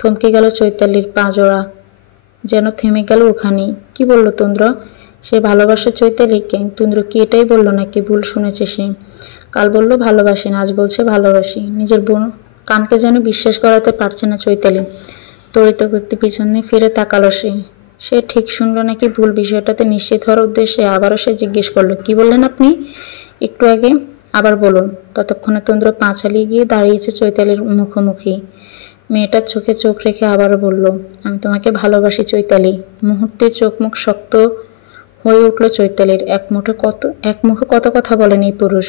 থমকে গেল চৈতালির পা জোড়া, যেন থেমে গেল ওখানেই। কি বলল তন্দ্র? সে ভালোবাসে চৈতালিকে? তন্দ্র কি এটাই বলল নাকি ভুল শুনেছে সে? কাল বলল ভালোবাসি না, আজ বলছে ভালোবাসি। নিজের কানকে যেন বিশ্বাস করাতে পারছে না চৈতালি। তড়িৎ গতি পিছনে ফিরে তাকালো সে। সে ঠিক শুনল নাকি ভুল, বিষয়টাতে নিশ্চিত হওয়ার উদ্দেশ্যে আবারও সে জিজ্ঞেস করলো, কি বললেন আপনি একটু আগে? আবার বলুন। ততক্ষণে তন্দ্র পা চালিয়ে গিয়ে দাঁড়িয়েছে চৈতালির মুখোমুখি। মেয়েটার চোখে চোখ রেখে আবারও বলল, আমি তোমাকে ভালোবাসি চৈতালি। মুহূর্তে চোখ মুখ শক্ত হয়ে উঠল চৈতালির। এক মুখে কত কথা বলেন এই পুরুষ।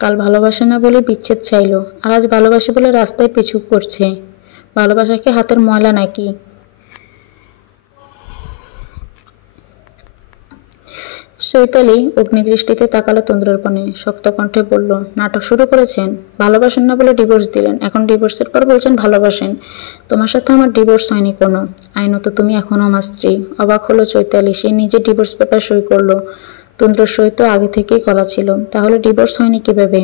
কাল ভালোবাসে না বলে বিচ্ছেদ চাইল, আর আজ ভালোবাসি বলে রাস্তায় পিছু করছে। ভালোবাসা কি হাতের ময়লা নাকি? চৈতালি অগ্নিদৃষ্টিতে তাকালো তন্দ্রের পানে। শক্ত কণ্ঠে বলল, নাটক শুরু করেছেন? ভালোবাসেন না বলে ডিভোর্স দিলেন, এখন ডিভোর্সের পর বলছেন ভালোবাসেন। তোমার সাথে আমার ডিভোর্স হয়নি কোনো। আইনত তুমি এখনও আমার স্ত্রী। অবাক হলো চৈতালি। সে নিজে ডিভোর্স পেপার সই করলো। তন্দ্রের সই তো আগে থেকেই করা ছিল, তাহলে ডিভোর্স হয়নি কিভাবে?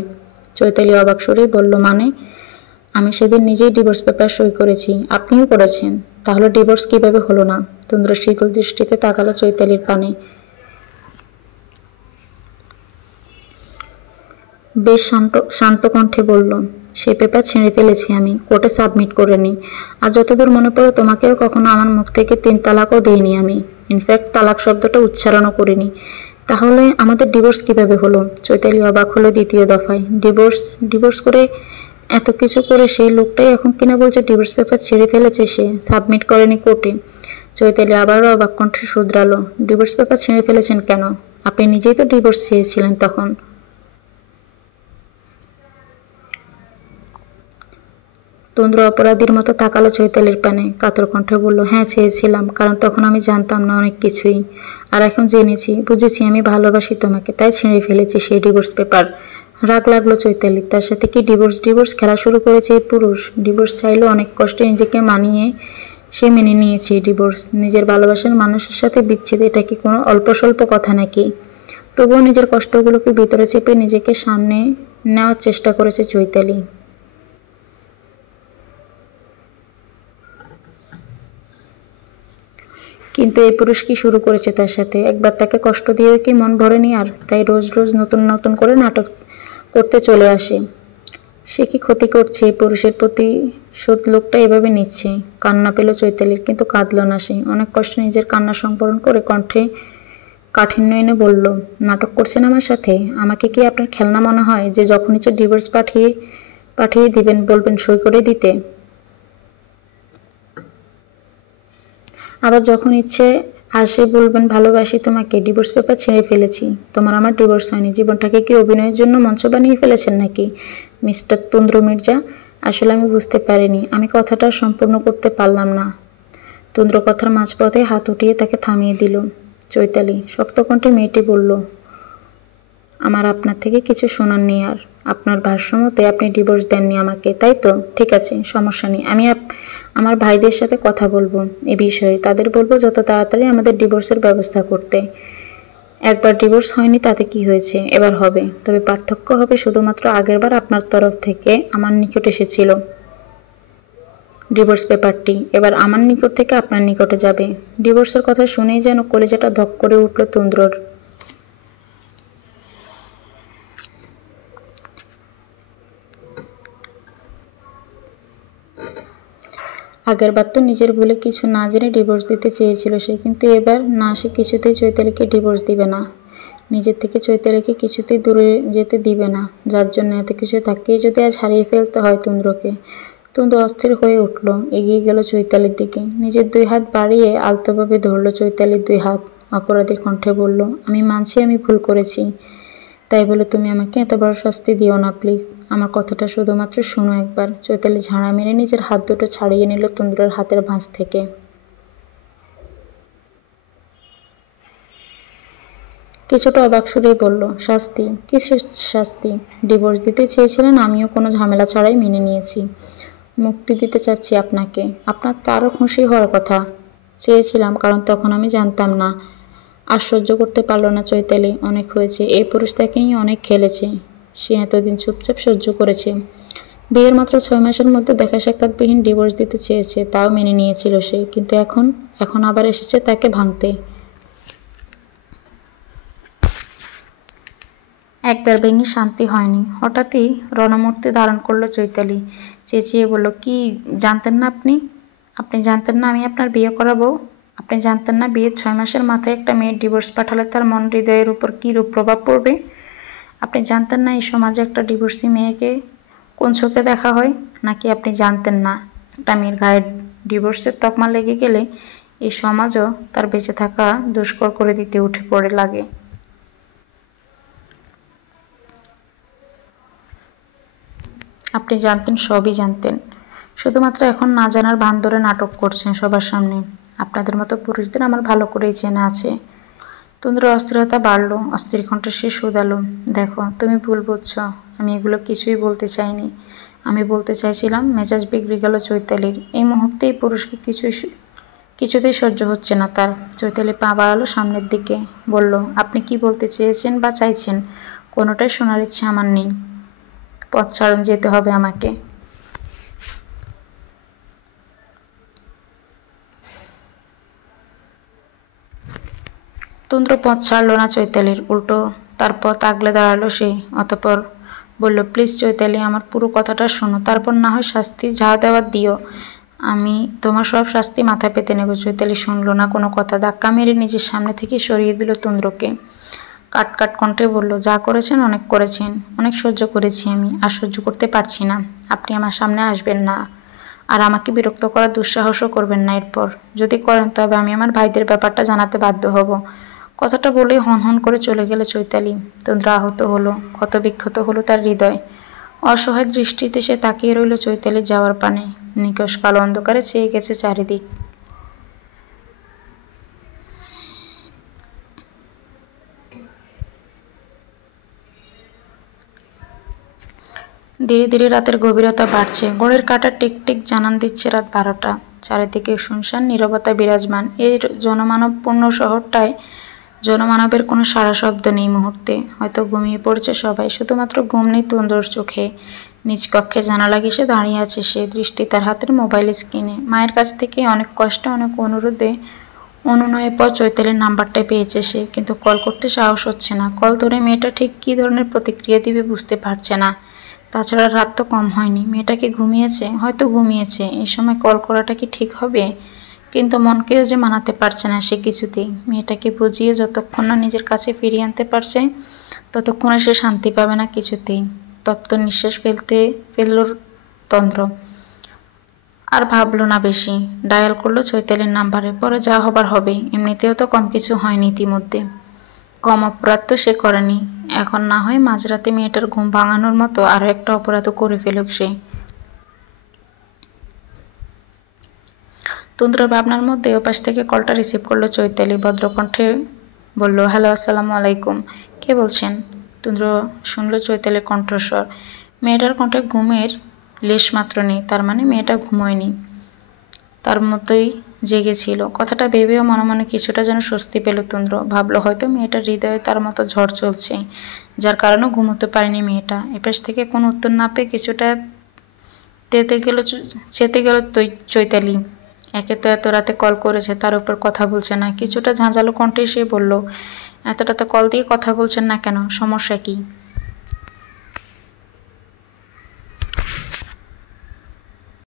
চৈতালি অবাক সুরেই বলল, মানে আমি সেদিন নিজেই ডিভোর্স পেপার সই করেছি, আপনিও করেছেন, তাহলে ডিভোর্স কিভাবে হলো না? তন্দ্র শীতল দৃষ্টিতে তাকালো চৈতালির পানে। বেশ শান্ত কণ্ঠে বলল, সে পেপার ছিঁড়ে ফেলেছি আমি, কোর্টে সাবমিট করে নিই। আর যতদূর মনে পড়ে তোমাকেও কখনো আমার মুখ থেকে 3 তালাকও দিইনি আমি। ইনফ্যাক্ট তালাক শব্দটা উচ্চারণও করিনি। তাহলে আমাদের ডিভোর্স কিভাবে হলো? চৈতালি অবাক হলো দ্বিতীয় দফায়। ডিভোর্স করে এত কিছু করে সেই লোকটাই এখন কিনা বলছে ডিভোর্স পেপার ছিঁড়ে ফেলেছে সে, সাবমিট করেনি কোর্টে। চৈতালি আবারও অবাক কণ্ঠে শুধরালো, ডিভোর্স পেপার ছিঁড়ে ফেলেছেন কেন? আপনি নিজেই তো ডিভোর্স চেয়েছিলেন তখন। তন্দ্র অপরাধীর মতো তাকালো চৈতালির পানে। কাতর কণ্ঠে বলল, হ্যাঁ চেয়েছিলাম, কারণ তখন আমি জানতাম না অনেক কিছুই। আর এখন জেনেছি, বুঝেছি আমি ভালোবাসি তোমাকে, তাই ছিঁড়ে ফেলেছি সেই ডিভোর্স পেপার। রাগ লাগলো চৈতালির। তার সাথে কি ডিভোর্স খেলা শুরু করেছে এই পুরুষ? ডিভোর্স চাইলেও অনেক কষ্টে নিজেকে মানিয়ে সে মেনে নিয়েছে এই ডিভোর্স। নিজের ভালোবাসার মানুষের সাথে বিচ্ছেদ, এটা কি কোনো অল্প স্বল্প কথা নাকি? তবুও নিজের কষ্টগুলোকে ভিতরে চেপে নিজেকে সামনে নেওয়ার চেষ্টা করেছে চৈতালি। কিন্তু এই পুরুষ কি শুরু করেছে তার সাথে? একবার তাকে কষ্ট দিয়েও কি মন ভরেনি আর? তাই রোজ রোজ নতুন নতুন করে নাটক করতে চলে আসে। সে কি ক্ষতি করছে এই পুরুষের প্রতি? লোকটা এভাবে নিচ্ছে। কান্না পেল চৈতালির, কিন্তু কাঁদল না সে। অনেক কষ্টে নিজের কান্না সংবরণ করে কণ্ঠে কাঠিন্য এনে বলল, নাটক করছেন আমার সাথে? আমাকে কি আপনার খেলনা মনে হয় যে যখন ইচ্ছে ডিভোর্স পাঠিয়ে দিবেন, বলবেন সই করে দিতে, আবার যখন ইচ্ছে আসে বলবেন ভালোবাসি তোমাকে, ডিভোর্স পেপার ছিঁড়ে ফেলেছি। তোমার আমার ডিভোর্স হয়নি। জীবনটাকে কি অভিনয়ের জন্য মঞ্চ বানিয়ে ফেলেছেন নাকি মিস্টার তন্দ্র মির্জা? আসলে আমি বুঝতে পারিনি, আমি কথাটা সম্পূর্ণ করতে পারলাম না। তন্দ্র কথার মাঝপথে হাত উঠিয়ে তাকে থামিয়ে দিল। চৈতালি শক্ত কণ্ঠে মেয়েটি বলল, আমার আপনার থেকে কিছু শোনার নেই আর। আপনার ভাষ্যমতে আপনি ডিভোর্স দেননি আমাকে, তাই তো? ঠিক আছে, সমস্যা নেই। আমি আমার ভাইদের সাথে কথা বলবো এ বিষয়ে। তাদের বলবো যত তাড়াতাড়ি আমাদের ডিভোর্সের ব্যবস্থা করতে। একবার ডিভোর্স হয়নি তাতে কি হয়েছে, এবার হবে। তবে পার্থক্য হবে শুধুমাত্র আগেরবার আপনার তরফ থেকে আমার নিকট এসেছিল ডিভোর্স পেপারটি, এবার আমার নিকট থেকে আপনার নিকটে যাবে। ডিভোর্সের কথা শুনেই যেন কলেজাটা ধক করে উঠল তন্দ্রর। আগেরবার তো নিজের ভুলে কিছু না জেনে ডিভোর্স দিতে চেয়েছিল সে, কিন্তু এবার না, সে কিছুতেই চৈতালিকে ডিভোর্স দিবে না। নিজের থেকে চৈতালিকে কিছুতেই দূরে যেতে দিবে না, যার জন্য এত কিছু তাকেই যদি আজ হারিয়ে ফেলতে হয় তন্দ্রকে। তন্দ্র অস্থির হয়ে উঠল, এগিয়ে গেল চৈতালির দিকে, নিজের 2 হাত বাড়িয়ে আলতোভাবে ধরল চৈতালির 2 হাত। অপরাধীর কণ্ঠে বলল, আমি মানছি আমি ভুল করেছি, তাই বলে তুমি আমাকে এত বড় শাস্তি দিও না প্লিজ। আমার কথাটা শুধুমাত্র শোনো একবার। চৈতালি ঝাড়া মেরে নিজের হাত দুটো ছাড়িয়ে নিল তন্দ্রের হাতের ভাঁজ থেকে। কিছুটা অবাক সুরেই বলল, শাস্তি? কিসের শাস্তি? ডিভোর্স দিতে চেয়েছিলেন, আমিও কোনো ঝামেলা ছাড়াই মেনে নিয়েছি। মুক্তি দিতে চাচ্ছি আপনাকে। আপনার তো আরও খুশি হওয়ার কথা। চেয়েছিলাম, কারণ তখন আমি জানতাম না। আর সহ্য করতে পারল না চৈতালি। অনেক হয়েছে, এই পুরুষ তাকে নিয়ে অনেক খেলেছে। সে এতদিন চুপচাপ সহ্য করেছে। বিয়ের মাত্র 6 মাসের মধ্যে দেখা সাক্ষাৎবিহীন ডিভোর্স দিতে চেয়েছে, তাও মেনে নিয়েছিল সে, কিন্তু এখন আবার এসেছে তাকে ভাঙতে। একবার ভেঙে শান্তি হয়নি। হঠাৎই রণমূর্তি ধারণ করলো চৈতালি। চেঁচিয়ে বলল, কি জানতেন না আপনি? আপনি জানতেন না আমি আপনার বিয়ে করাবো? আপনি জানতেন না বিয়ের 6 মাসের মাথায় একটা মেয়ের ডিভোর্স পাঠালে তার মন হৃদয়ের উপর কী রূপ প্রভাব পড়বে? আপনি জানতেন না এই সমাজে একটা ডিভোর্সি মেয়েকে কোন চোখে দেখা হয়? নাকি আপনি জানতেন না একটা মেয়ের গায়ে ডিভোর্সের তকমা লেগে গেলে এই সমাজও তার বেঁচে থাকা দুষ্কর করে দিতে উঠে পড়ে লাগে? আপনি জানতেন, সবই জানতেন, শুধুমাত্র এখন না জানার ভান ধরে নাটক করছেন সবার সামনে। আপনাদের মতো পুরুষদের আমার ভালো করেই চেনা আছে। তন্দ্রের অস্থিরতা বাড়ল, অস্থির কণ্ঠে সে শুধালো, দেখো তুমি ভুল বুঝছ, আমি এগুলো কিছুই বলতে চাইনি। আমি বলতে চাইছিলাম, মেজাজ বিগড়ে গেল চৈতালির। এই মুহূর্তে এই পুরুষকে কিছুতেই সহ্য হচ্ছে না তার। চৈতালি পা বাড়ালো সামনের দিকে, বলল, আপনি কি বলতে চেয়েছেন বা চাইছেন কোনোটাই শোনার ইচ্ছে আমার নেই। পথ ছাড়ুন, যেতে হবে আমাকে। তন্দ্র পথ ছাড়ল না চৈতালির, উল্টো তার পথ আগলে দাঁড়ালো সে। অতঃপর বলল, প্লিজ চৈতালি, আমার পুরো কথাটা শোনো, তারপর না হয় শাস্তি যা দেওয়ার দিও, আমি তোমার সব শাস্তি মাথায় পেতে নেব। চৈতালি শুনল না কোনো কথা, ধাক্কা মেরে নিজের সামনে থেকে সরিয়ে দিল তন্দ্রকে। কাট কণ্ঠে বলল, যা করেছেন অনেক করেছেন, অনেক সহ্য করেছি আমি, আর সহ্য করতে পারছি না। আপনি আমার সামনে আসবেন না, আর আমাকে বিরক্ত করার দুঃসাহসও করবেন না এরপর। যদি করেন তবে আমি আমার ভাইদের ব্যাপারটা জানাতে বাধ্য হব। কথাটা বলেই হন করে চলে গেল চৈতালি। তন্দ্র আহত হলো, ক্ষতবিক্ষত হলো তার হৃদয়। অসহায় দৃষ্টিতে সে তাকিয়ে রইল চৈতালির যাওয়ার পানে। নিকষ কালো অন্ধকারে চেয়ে গেছে চারিদিক। ধীরে ধীরে রাতের গভীরতা বাড়ছে। ঘড়ির কাঁটা টিকটিক জানান দিচ্ছে রাত 12টা। চারিদিকে শুনশান নীরবতা বিরাজমান। এই জনমানবপূর্ণ শহরটায় জনমানবের কোনো সারা শব্দ নেই মুহূর্তে। হয়তো ঘুমিয়ে পড়েছে সবাই, শুধুমাত্র ঘুম নেই তন্দ্রর চোখে। নিজ কক্ষে জানালা ঘেঁষে দাঁড়িয়ে আছে সে, দৃষ্টি তার হাতের মোবাইল স্ক্রিনে। মায়ের কাছ থেকে অনেক কষ্টে, অনেক অনুনয়ের পর চৈতালির নাম্বারটাই পেয়েছে সে, কিন্তু কল করতে সাহস হচ্ছে না। কল ধরে মেয়েটা ঠিক কী ধরনের প্রতিক্রিয়া দিবে বুঝতে পারছে না। তাছাড়া রাত তো কম হয়নি, মেয়েটা কি ঘুমিয়েছে? হয়তো ঘুমিয়েছে। এই সময় কল করাটা কি ঠিক হবে? কিন্তু মনকেও যে মানাতে পারছে না সে কিছুতেই। মেয়েটাকে বুঝিয়ে যতক্ষণ না নিজের কাছে ফিরিয়ে আনতে পারছে ততক্ষণে সে শান্তি পাবে না কিছুতেই। তপ্ত নিঃশ্বাস ফেলল তন্দ্র। আর ভাবলো না বেশি। ডায়াল করলো চৈতালির নাম্বারে। পরে যা হবার হবে, এমনিতেও তো কম কিছু হয়নি ইতিমধ্যে। কম অপরাধ তো সে করেনি। এখন না হয় মাঝরাতে মেয়েটার ঘুম ভাঙানোর মতো আরও একটা অপরাধও করে ফেলুক সে। তন্দ্রার ভাবনার মধ্যে ওপাশ থেকে কলটা রিসিভ করলো চৈতালি। ভদ্রকণ্ঠে বলল, হ্যালো, আসসালামু আলাইকুম। কে বলছেন? তন্দ্র শুনল চৈতালির কণ্ঠস্বর। মেয়েটার কণ্ঠে ঘুমের লেশ মাত্র নেই, তার মানে মেয়েটা ঘুমোয়নি। তার মতোই জেগেছিল। কথাটা ভেবেও মনে মনে কিছুটা যেন স্বস্তি পেল তুন্দ্র। ভাবলো হয়তো মেয়েটার হৃদয়ে তার মতো ঝড় চলছে, যার কারণে ঘুমোতে পারেনি মেয়েটা। এপাশ থেকে কোনো উত্তর না পেয়ে কিছুটা চেতে গেল চৈতালি। একে তো এত রাতে কল করেছে, তার উপর কথা বলছে না। কিছুটা ঝাঁঝালো কণ্ঠে সে বলল, এত রাতে কল দিয়ে কথা বলছেন না কেন? সমস্যা কি?